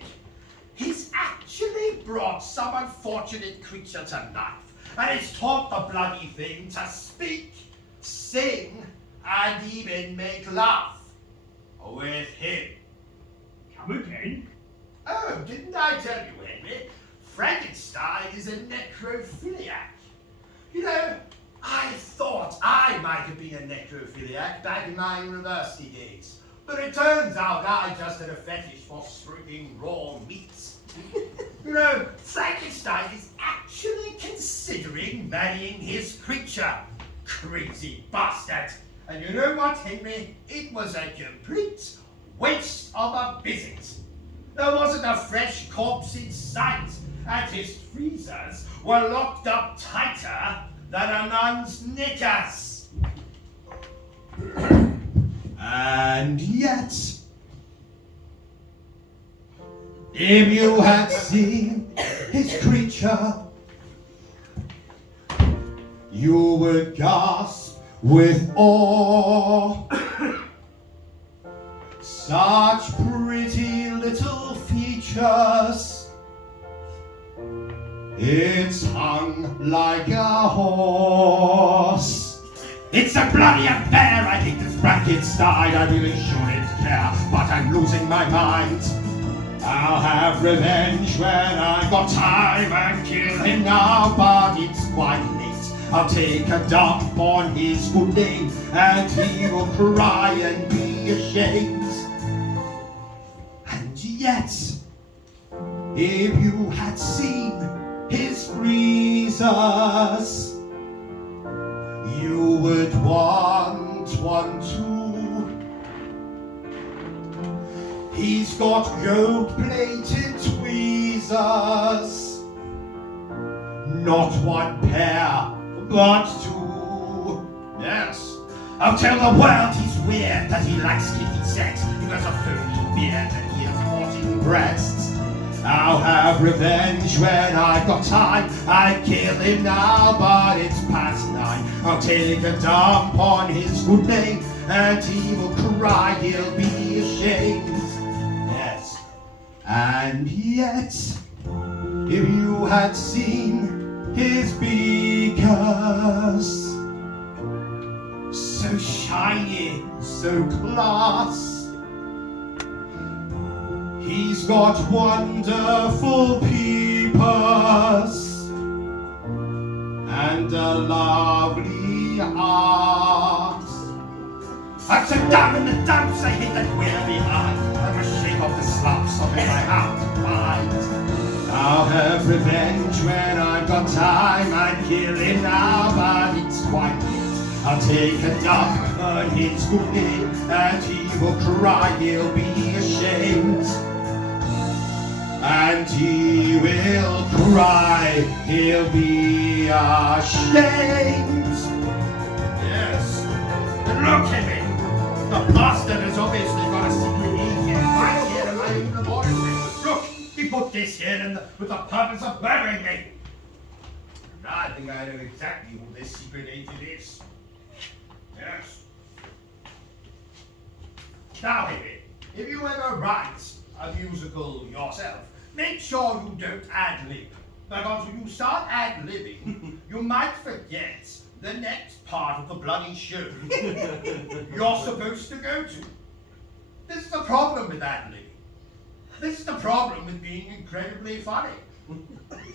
He's actually brought some unfortunate creature to life, and he's taught the bloody thing to speak, sing, and even make love with him. Come again? Oh, didn't I tell you, Henry? Frankenstein is a necrophiliac. You know, I thought I might have been a necrophiliac back in my university days, but it turns out I just had a fetish for stripping raw meats. You know, Frankenstein is actually considering marrying his creature. Crazy bastard. And you know what, Henry? It was a complete waste of a visit. There wasn't a fresh corpse in sight, and his freezers were locked up tighter than a nun's knickers. And yet, if you had seen his creature, you would gasp with awe. Such pretty little features. It's hung like a horse. It's a bloody affair. I think this Frankenstein, I really shouldn't care, but I'm losing my mind. I'll have revenge when I've got time and kill him now, but it's quite late. I'll take a dump on his good name, and he will cry and be ashamed. And yet, if you had seen his freezers, you would want one too. He's got gold-plated tweezers, not one pair, but two. Yes, I'll tell the world he's weird, that he likes kitty sex, he wears a phony beard and he has 14 breasts. I'll have revenge when I've got time. I'd kill him now, but it's past 9. I'll take a dump on his good name, and he will cry, he'll be ashamed. Yes, and yet, if you had seen his beakers, so shiny, so class. He's got wonderful peepers and a lovely heart. I took down in the dumps, I hit that where behind. I must shake off the slops of my heart to find. I'll have revenge when I've got time. I'd kill him now, but it's quite late. I'll take a dump on his good name, and he will cry, he'll be ashamed. And he will cry, he'll be ashamed. Yes, and look at me. The bastard has obviously got a secret agent right here in my laboratory. Look, he put this here with the purpose of murdering me. And I think I know exactly who this secret agent is. Yes. Now, David, if you ever write a musical yourself, make sure you don't ad-lib. Because when you start ad-libbing, you might forget the next part of the bloody show you're supposed to go to. This is the problem with ad-libbing. This is the problem with being incredibly funny.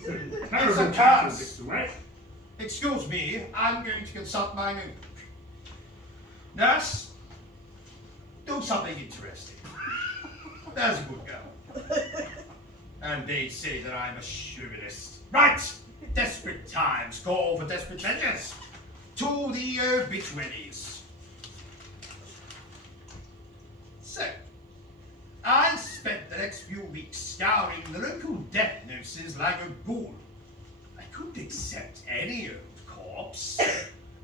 It's a curse. Excuse me, I'm going to consult my note. Nurse, do something interesting. There's a good girl. And they say that I'm a chauvinist. Right! Desperate times call for desperate measures. To the obituaries. So, I spent the next few weeks scouring the local death nurses like a ghoul. I couldn't accept any old corpse.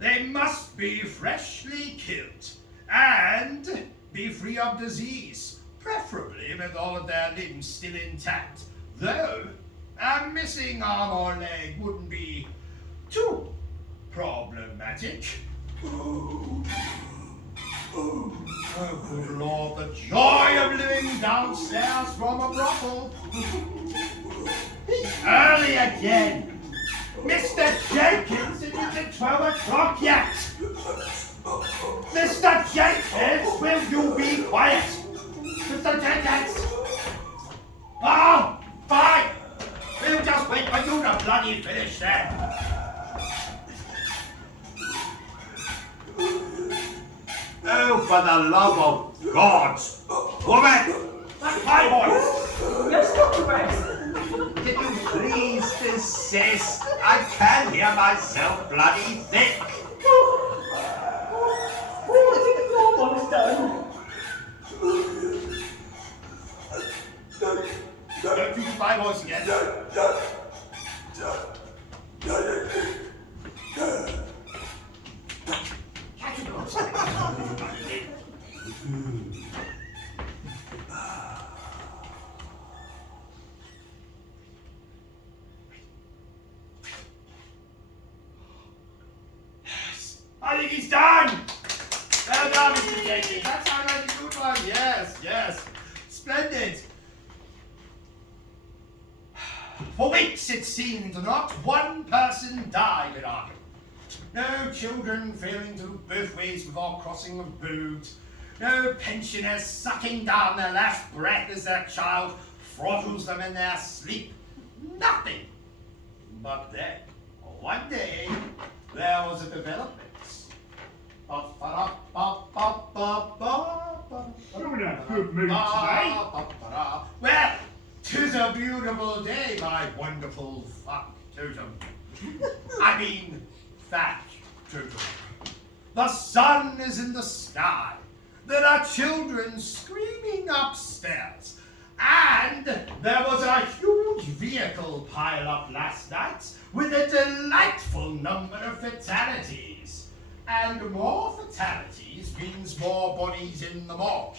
They must be freshly killed and be free of disease, preferably with all of their limbs still intact. Though a missing arm or leg wouldn't be too problematic. Oh, good Lord, the joy of living downstairs from a brothel. It's early again. Mr. Jenkins, it isn't 12 o'clock yet. Mr. Jenkins, will you be quiet? Mr. Jenkins! Oh, fine! We'll just wait for you to bloody finish then. Oh, for the love of God! Woman! That's my voice! Yes, Dr. West. Can you please desist? I can't hear myself bloody think. I think it's almost done. Don't use my voice again. I think he's done! Well done, Mr. Jenkins. That sounds like a good one. Yes, yes. Splendid. For weeks, it seemed, not one person died in Arkham. No children failing to birth ways before crossing the road. No pensioners sucking down their last breath as their child throttles them in their sleep. Nothing. But then, one day, there was a development. You're in a good mood today. Well, 'tis a beautiful day, my wonderful fuck totem. I mean, fact totem. The sun is in the sky. There are children screaming upstairs. And there was a huge vehicle pile up last night with a delightful number of fatalities. And more fatalities means more bodies in the morgue.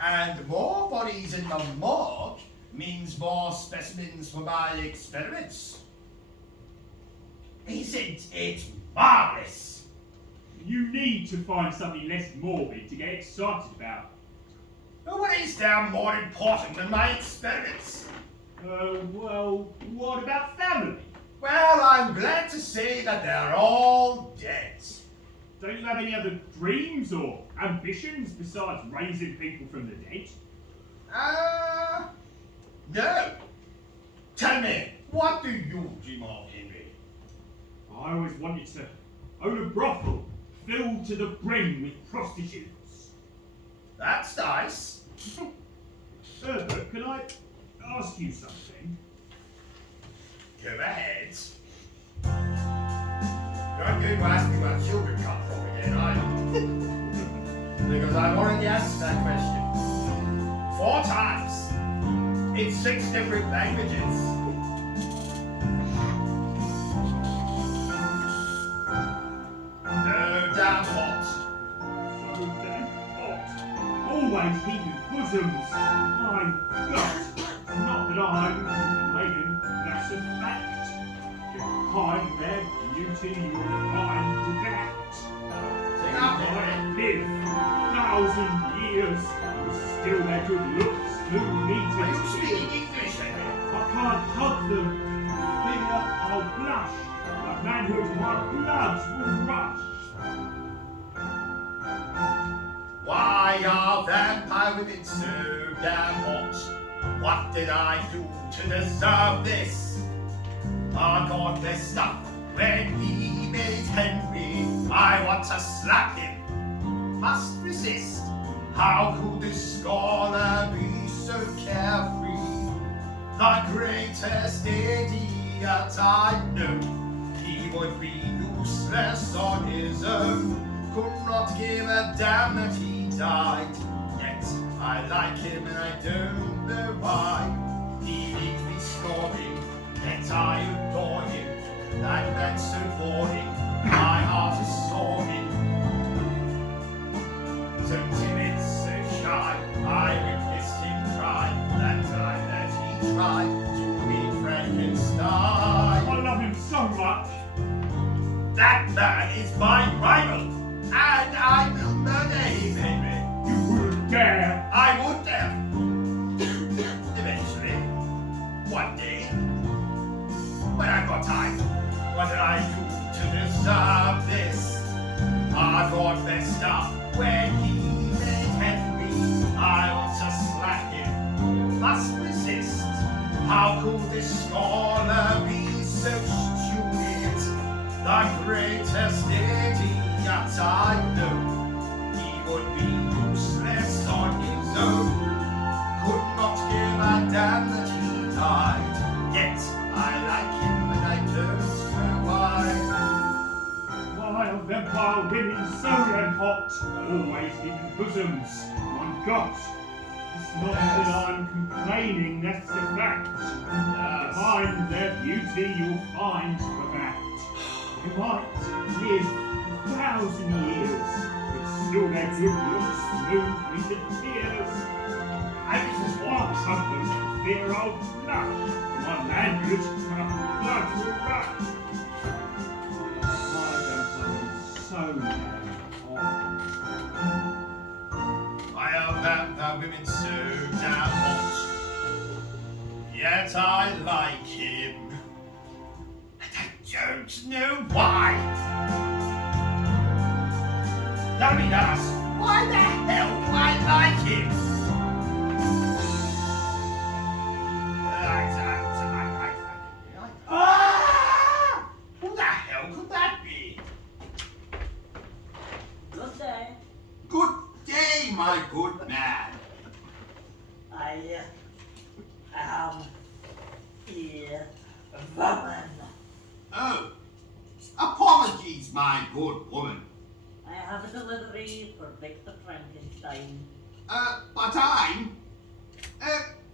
And more bodies in the morgue means more specimens for my experiments. Isn't it marvelous? You need to find something less morbid to get excited about. What is there more important than my experiments? Well, what about family? Well, I'm glad to say that they're all dead. Don't you have any other dreams or ambitions besides raising people from the dead? No. Tell me, what do you dream of, Henry? I always wanted to own a brothel filled to the brim with prostitutes. That's nice. Herbert, can I ask you something? Go ahead. Don't go to ask me where children come from again, are you? Because I've already asked that question 4 times in 6 different languages. No damn hot. So damn hot. Always heaving bosoms. My God. Not that I'm complaining, that's a fact. Behind their beauty you'll find that. Sing up, Henry. Live 1,000 years with still their good looks, who need Are you to speaking English, Henry? I can't hug them. Finger, I'll blush. But manhood, my blood will rush. Why are vampire women so damn hot? What did I do to deserve this? I got messed up when he made Henry. I want to slap him. Must resist. How could this scholar be so carefree? The greatest idiot I know. He would be useless on his own. Could not give a damn that he died. Yet I like him and I don't know why. He leaves me scoring, yet I adore him. That man's so boring, my heart is soaring. So timid, so shy, I witnessed him try. That time that he tried to be Frankenstein. I love him so much. That man is my rival, and I will murder him, Henry. You wouldn't dare. I would dare. Eventually. One day. When I've got time. What did I do to deserve this? I got messed up when he made Henry. I want to slap him. Must resist. How could this scholar be so stupid? The greatest idiot I know. He would be useless on his own. Could not give a damn that he died. Yet I like him and I don't know why. Why are vampire women so red hot? Always hidden bosoms. My God. It's not that I'm complaining, that's a fact. Behind their beauty you'll find the fact. You might live 1,000 years, but still their good looks move me to tears. And this is why some fear I'll blush. My language, my blood will rush. My vampire is so damn hot. Why are vampire women so damn hot? Yet I like him. And I don't know why. Let me ask, why the hell do I say, my good man? I am a woman. Oh, apologies, my good woman. I have a delivery for Victor Frankenstein. But I'm...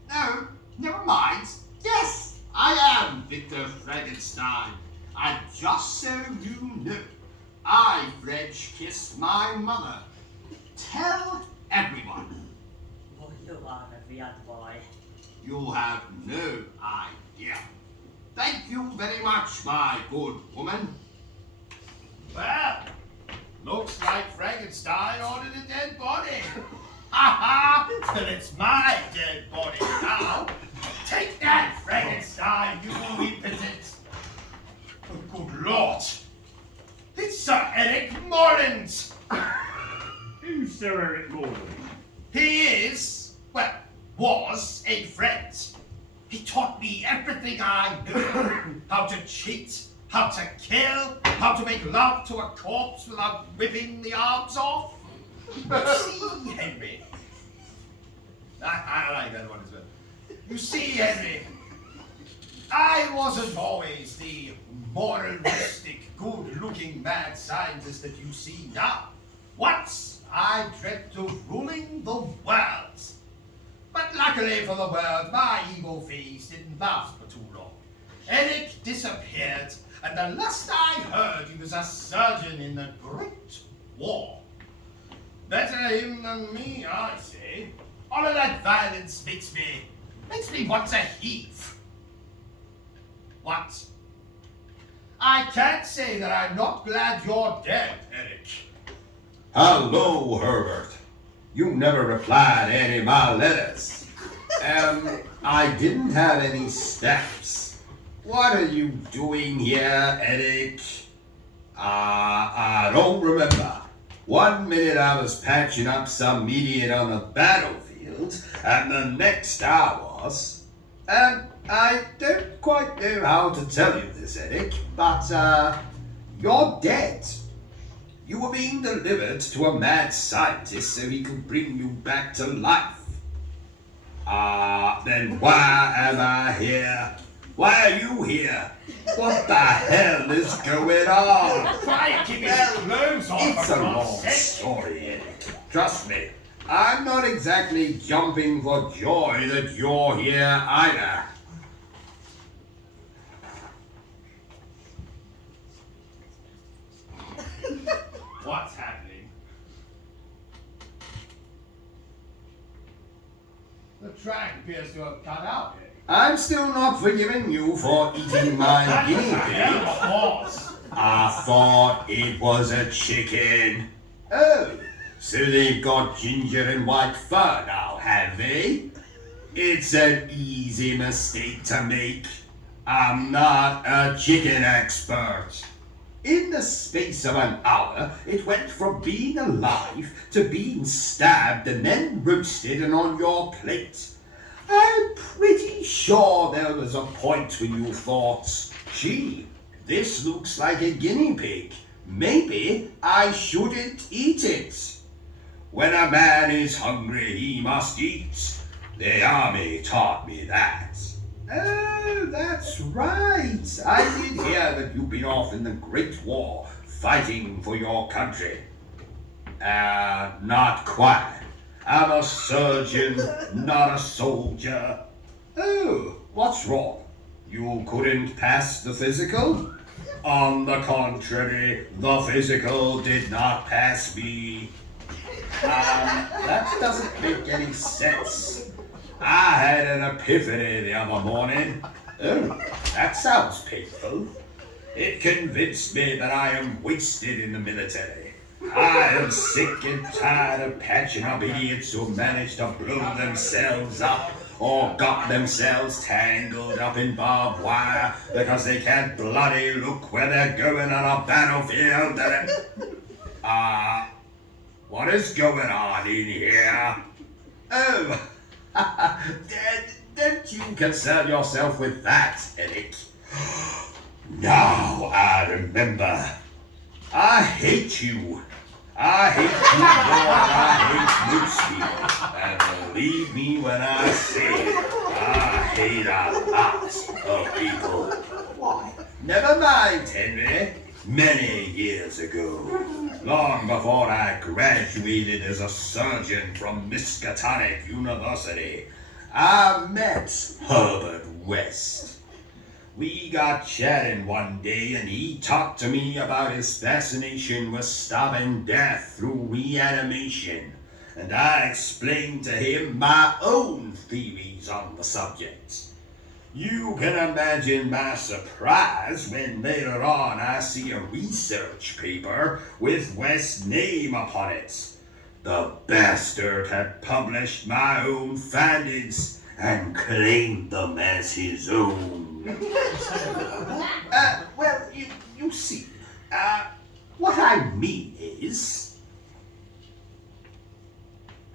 no, never mind. Yes, I am Victor Frankenstein. And just so you know, I French kissed my mother. Tell everyone. Oh, you are a weird boy. You have no idea. Thank you very much, my good woman. Well, looks like Frankenstein ordered a dead body. Ha ha! Well, it's my dead body now. Take that, Frankenstein, you impotent. Oh, good Lord. It's Sir Eric Mullins. Who's Sir Eric Mullins? He is, well, was a friend. He taught me everything I knew. How to cheat, how to kill, how to make love to a corpse without whipping the arms off. See, Henry. I like that one as well. You see, Henry, I wasn't always the moralistic, good-looking mad scientist that you see now. Once I dreamt of ruling the world. But luckily for the world, my evil phase didn't last for too long. Eric disappeared, and the last I heard, he was a surgeon in the Great War. Better him than me, I say. All of that violence makes me want to heave. What? I can't say that I'm not glad you're dead, Eric. Hello, Herbert. You never replied to any of my letters. I didn't have any steps. What are you doing here, Eric? I don't remember. 1 minute I was patching up some idiot on the battlefield, and the next I was... I don't quite know how to tell you this, Eric, but, you're dead. You were being delivered to a mad scientist so he could bring you back to life. Then why am I here? Why are you here? What the hell is going on? Try and keep his clothes on. It's a long story, Eric. Trust me. I'm not exactly jumping for joy that you're here either. What's happening? The track appears to have cut out, Eric. I'm still not forgiving you for eating my guinea pig. Horse. I thought it was a chicken. Oh, so they've got ginger and white fur now, have they? It's an easy mistake to make. I'm not a chicken expert. In the space of an hour, it went from being alive to being stabbed and then roasted and on your plate. I'm pretty sure there was a point when you thought, gee, this looks like a guinea pig. Maybe I shouldn't eat it. When a man is hungry, he must eat. The army taught me that. Oh, that's right. I did hear that you've been off in the Great War, fighting for your country. Not quite. I'm a surgeon, not a soldier. Oh, what's wrong? You couldn't pass the physical? On the contrary, the physical did not pass me. That doesn't make any sense. I had an epiphany the other morning. Oh, that sounds painful. It convinced me that I am wasted in the military. I am sick and tired of patching up idiots who manage to blow themselves up or got themselves tangled up in barbed wire because they can't bloody look where they're going on a battlefield. What is going on in here? Oh, don't you concern yourself with that, Eric. Now I remember. I hate you. I hate you more than I hate believe me when I say I hate a lot of people. Why? Never mind, Henry. Many years ago, long before I graduated as a surgeon from Miskatonic University, I met Herbert West. We got chatting one day and he talked to me about his fascination with stopping death through reanimation, and I explained to him my own theories on the subject. You can imagine my surprise when later on I see a research paper with West's name upon it. The bastard had published my own findings and claimed them as his own. Well, you see, what I mean is,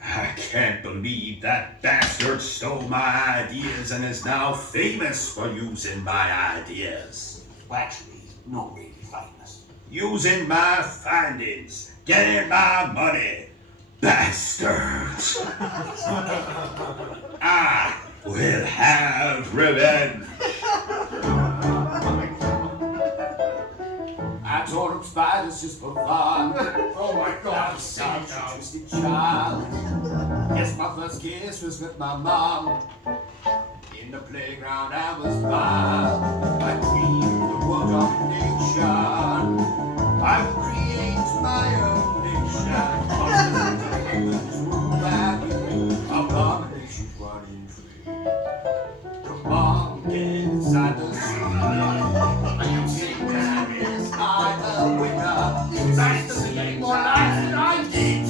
I can't believe that bastard stole my ideas and is now famous for using my ideas. Well, actually, he's not really famous. Using my findings, getting my money. Bastard! I will have revenge. I tore up spiders just for fun. Oh my God, I'm sing it such a now. twisted child. Yes, my first kiss was with my mom. In the playground I was blind. I dreamed the world of nation. I will create my own nation. Abominations running free. Come on, get inside the street. You see that is I'm a winner. That's the game more life than I did.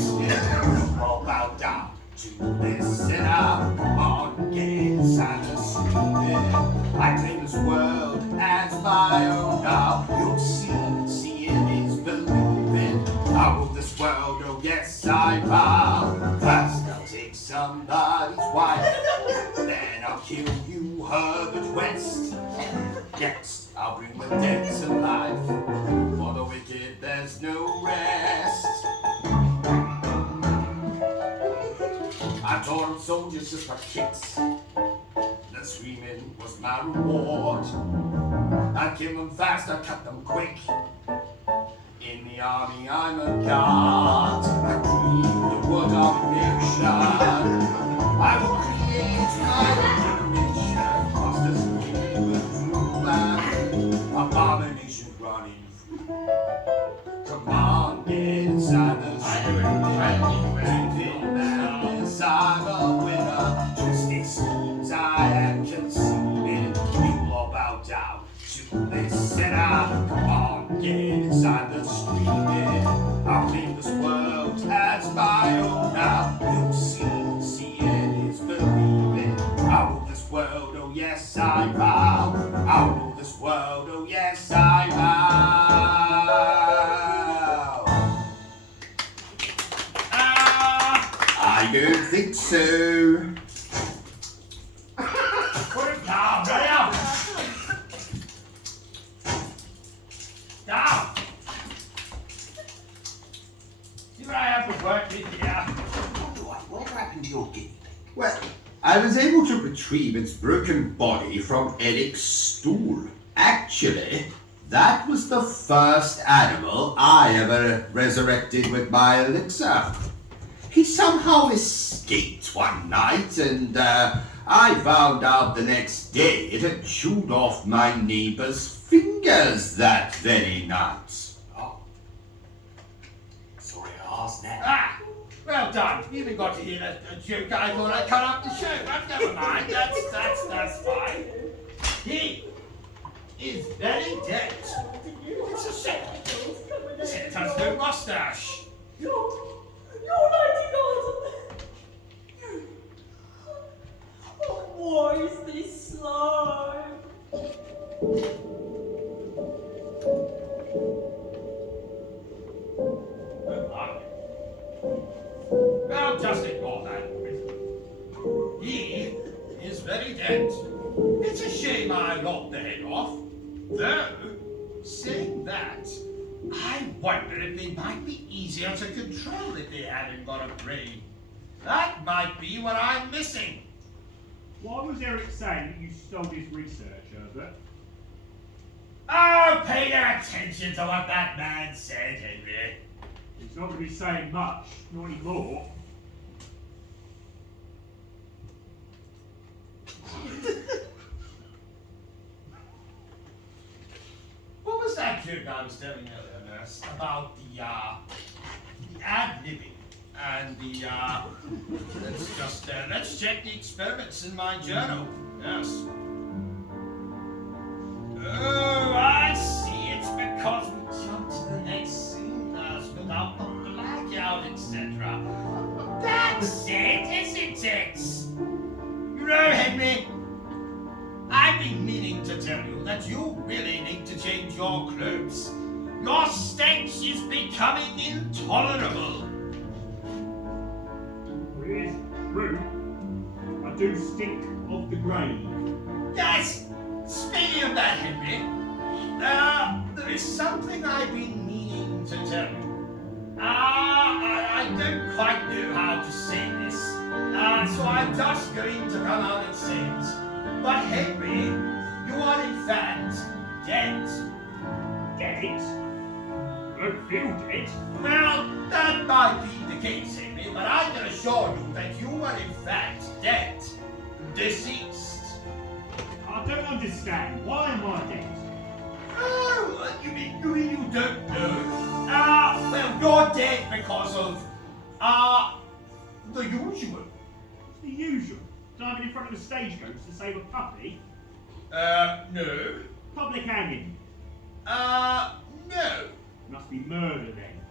All bow down to this sinner. Come on, get inside the street. I claim this world as my own now. You'll see, seeing is believing. I rule this world, oh yes I vow. First I'll take somebody's wife, then I'll kill you, Herbert West. Next, I'll bring the dead to life. For the wicked, there's no rest. I tore up soldiers just for kicks. The screaming was my reward. I kill them fast, I cut them quick. In the army, I'm a god. I dream the wood of nation. I will create my nation. Monsters killing through life. Abomination running free. Come on, get inside the street. Thinking madness, I'm a winner. Twisted schemes I am conceiving. You all bow down to this sinner. Come on, get inside the street. I'll claim this world as my own now. You'll see, seeing is believing. I rule this world, oh yes I vow. I rule this world, oh yes I vow. I don't think so. Put it down, right up! Down! See what I have to work with here? Whatever happened to your guinea pig? Well, I was able to retrieve its broken body from Eric's stool. Actually, that was the first animal I ever resurrected with my elixir. He somehow escaped one night, and I found out the next day it had chewed off my neighbor's fingers that very night. Oh. Sorry I asked now. Ah, well done. You even got to hear a joke I thought I'd cut up the show. But never mind. That's fine. He is very dead. It's a shame. It has no mustache. You're mighty God! Why is this slime? Well, just ignore that. He is very dead. It's a shame I lopped the head off. Though, saying that, I wonder if they might be easier to control if they hadn't got a brain. That that might be what I'm missing. Why was Eric saying that you stole his research, Herbert? Oh, pay no attention to what that man said, Henry. He's not going to be saying much, not anymore. What was that joke I was telling earlier, Nurse, about the ad-libbing and the, let's check the experiments in my journal. Yes. Oh, I see. It's because we jumped to the next scene, Nurse, without the blackout, etc. That's it, isn't it? You know, Henry, I've been meaning to tell you that you really need to change your clothes. Your stench is becoming intolerable. It is true. I do stink of the grave. Yes, speaking of that, Henry, there is something I've been meaning to tell you. I don't quite know how to say this, so I'm just going to come out and say it. But Henry, you are in fact dead. Dead? You don't feel dead. Well, that might be the case, Henry, but I can assure you that you are in fact dead. Deceased. I don't understand. Why am I dead? Oh, you mean you don't know? Well, you're dead because of, the usual. It's the usual. Diving in front of a stagecoach to save a puppy. No. Public hanging. No. Must be murder then.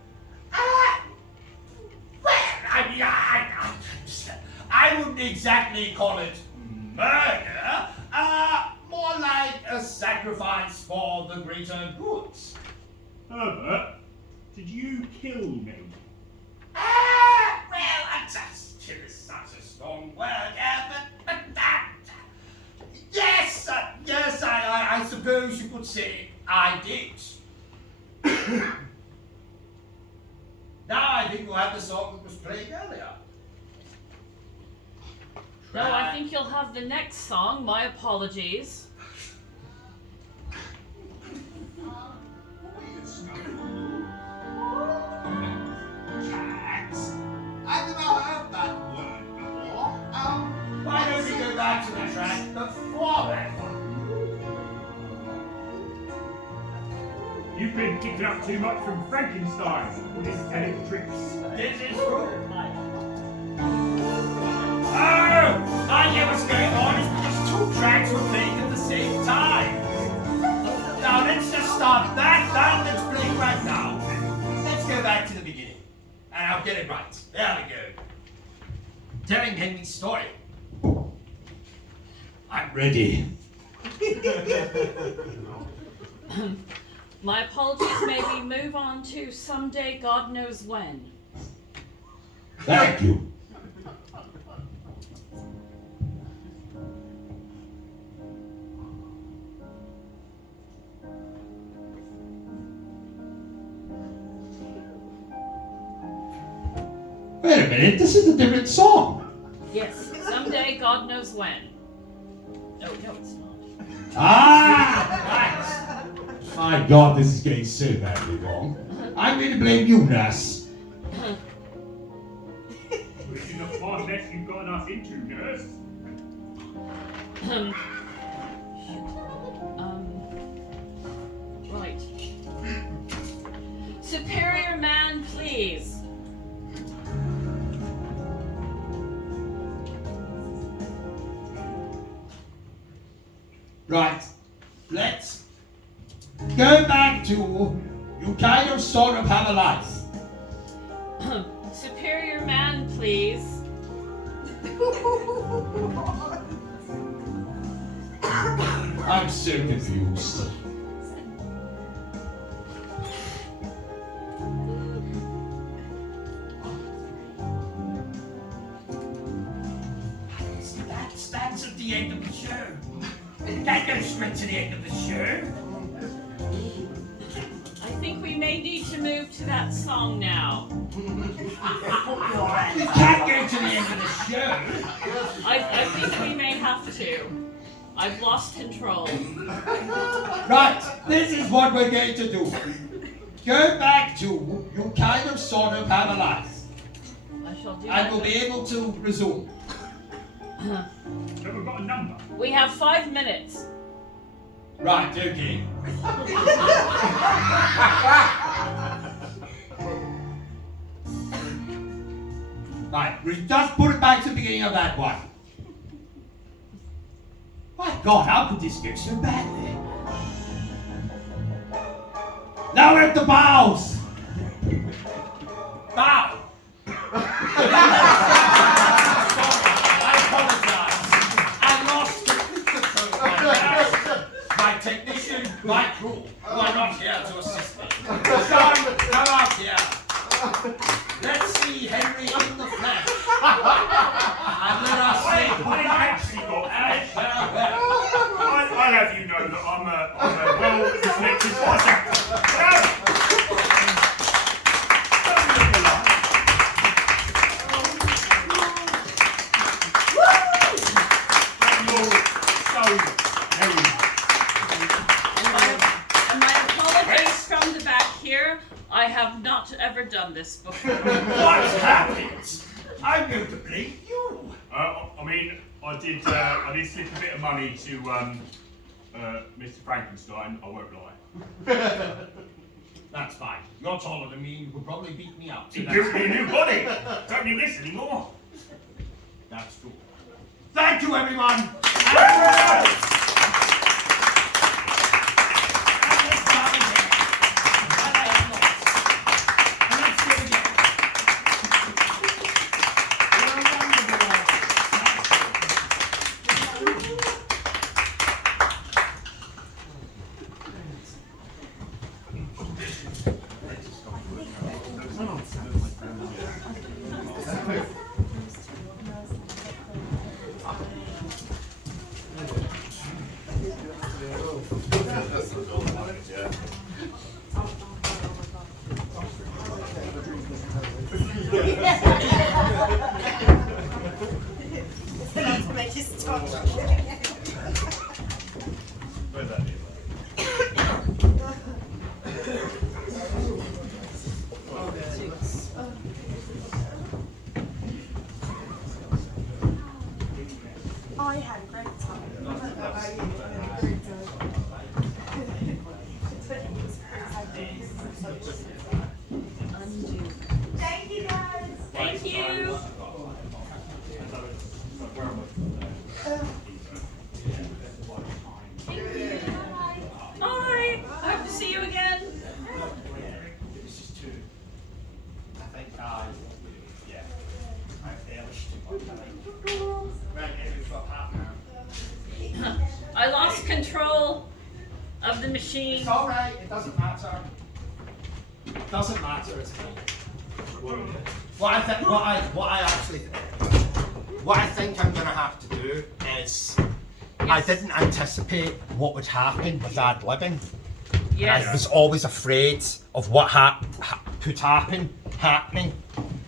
Well, I mean, I wouldn't exactly call it murder. More like a sacrifice for the greater good. Herbert, did you kill me? Well, kill is such a strong word, but yes, I suppose you could say I did. Now I think we'll have the song that was played earlier. No, I think you'll have the next song. My apologies. Cats? I've never heard that word before. Why don't we go back to the track before that one? You've been picking up too much from Frankenstein with his telling tricks. This is true. Oh! I get what's going on is because two tracks were playing at the same time. Now let's just stop that. Let's play right now. Let's go back to the beginning. And I'll get it right. There we go. Telling Henry's story. I'm ready. My apologies. May we move on to Someday God Knows When? Thank you. Wait a minute, this is a different song. Yes, Someday God Knows When. No, it's not. Ah! My God, this is getting so badly wrong. I'm going to blame you, Nurse. This is a far mess you've gotten us into, nurse. Right. Superior man, please. Right, let's go back to you kind of sort of have a life. Superior man, please. I'm so confused. That's at the end of the show. That goes straight to the end of the show. I think we may need to move to that song now. You can't go to the end of the show. I think we may have to. I've lost control. Right, this is what we're going to do. Go back to, you kind of sort of have a life. I shall do And that. we'll be able to resume. So we've got a number. We have 5 minutes. Right, okay. Right, we just put it back to the beginning of that one. My God, how could this go so badly? Now we're at the bows! Bow! I apologize. I lost complete control of my house. My technician, my crew, who are not here to assist me. Sean, come out here. Let's see Henry in the flesh. And let us say I actually got I'll have you know that I'm a well-respected voice actor. And my apologies from the back here. I have not ever done this before. what happened? I'm going to blame you. I mean, I did slip a bit of money to Mr. Frankenstein. I won't lie. That's fine. You're taller than me. You could probably beat me up. He gives me a new body. Don't need this anymore. That's true. Thank you, everyone. I had a great time. I don't know about you, but I had a great time. Thank you guys. Thank you. Bye. I hope to see you again. This is two. I think yeah. I embellished too much. Right, we've got half an hour. I lost control of the machine. It's all right. It doesn't matter. It doesn't matter. It's fine. What I think I'm going to have to do is I didn't anticipate what would happen with ad-libbing. Yes. I was always afraid of what could happening,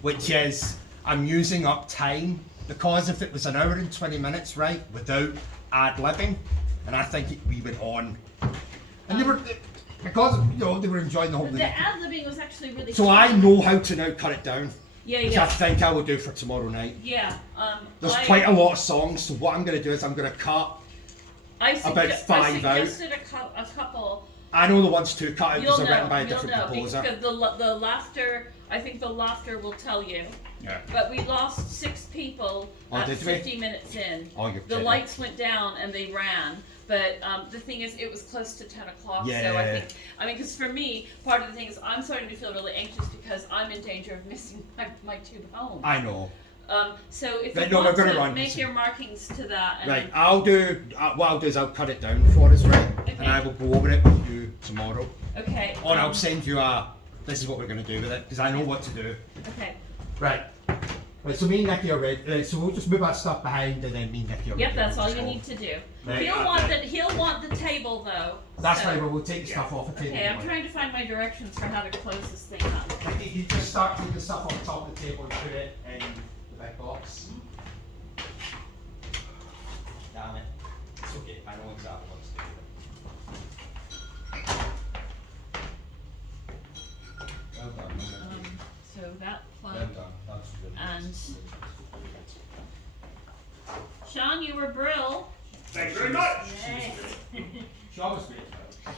which is I'm using up time, because if it was an hour and 20 minutes, right, without ad-libbing, and I think we went on, and they were, because they were enjoying the whole The thing. ad-libbing was actually really So fun. I know how to now cut it down, Yeah, which I yeah. think I will do for tomorrow night. Yeah. There's quite a lot of songs, so what I'm going to do is I'm going to cut. I about 5 out. suggested a couple. I know the ones to cut out You'll because they're written know. by a You'll different know composer. because the laughter. I think the laughter will tell you. Yeah. But we lost 6 people Oh, at did we? 50 minutes in. Oh, you're The kidding. lights went down and they ran. But the thing is, it was close to 10 o'clock. So Yeah. because for me, part of the thing is I'm starting to feel really anxious because I'm in danger of missing my tube home. I know. So if Right, you no, we're want gonna to run make this. your markings to that. And Right, I'll do. What I'll do is I'll cut it down for us, right? Okay. And I will go over it with you tomorrow. Okay. Or I'll send you a. This is what we're going to do with it because I know what to do. Okay. Right. Right, so me and Nicky are ready. Right, so we'll just move that stuff behind and then me and Nicky are Yep, ready. that's all you need to do. Right, He'll want the table though. That's so- fine, well, we'll take the stuff off the table. Okay, I'm trying to find my directions for how to close this thing up. Nicky, you just start taking the stuff off the top of the table and put it in the big box. Damn it. It's okay, I know exactly what to do. Well done, So that plug well done. That's good. and Sean, you were brill. Thank you very much. She always great.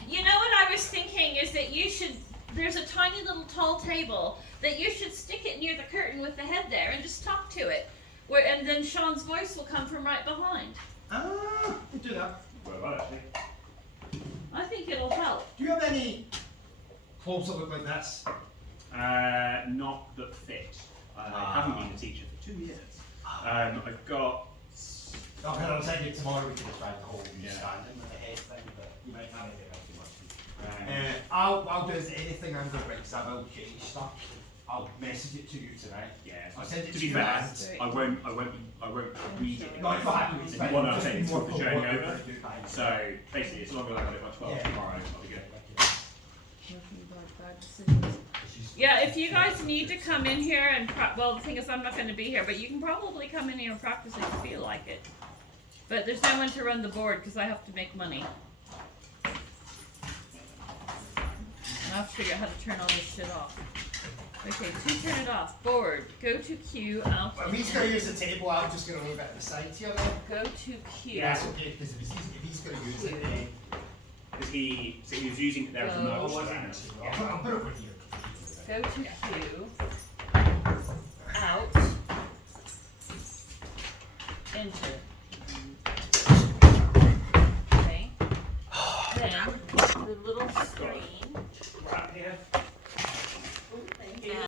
You know what I was thinking is that you should. There's a tiny little tall table that you should stick it near the curtain with the head there and just talk to it. And then Sean's voice will come from right behind. Ah, we'll do that. Well, actually. I think it'll help. Do you have any clothes that look like this? Not that fit. I haven't been a teacher for 2 years. I've got. Okay, I'll send you tomorrow. We can try to hold you Yeah. standing with the head thing, but you might not make it too much. Um, I'll do is anything I'm going to bring, because I will change stuff. I'll message it to you tonight. yeah. I'll send it To to be you. fair, and- I won't read it. No, it's fine. It's one other thing for the journey work over. to do behind. So basically, as long as I got it by 12 Yeah. tomorrow, I'll be good. Yeah, if you guys need to come in here and well, the thing is, I'm not going to be here, but you can probably come in here and practice if you feel like it. But there's no one to run the board because I have to make money. And I'll have to figure out how to turn all this shit off. Okay, to turn it off. Board. Go to Q. Out. Well, he's going to use the table. I'm just going to move it to the side here. Then. Go to Q. Yeah, that's okay. Because if he's going to use it, then Because he was using it there as a Go. note. I'll put it over here. Go to Q. Out. Enter. Okay. Then the little screen. Right here.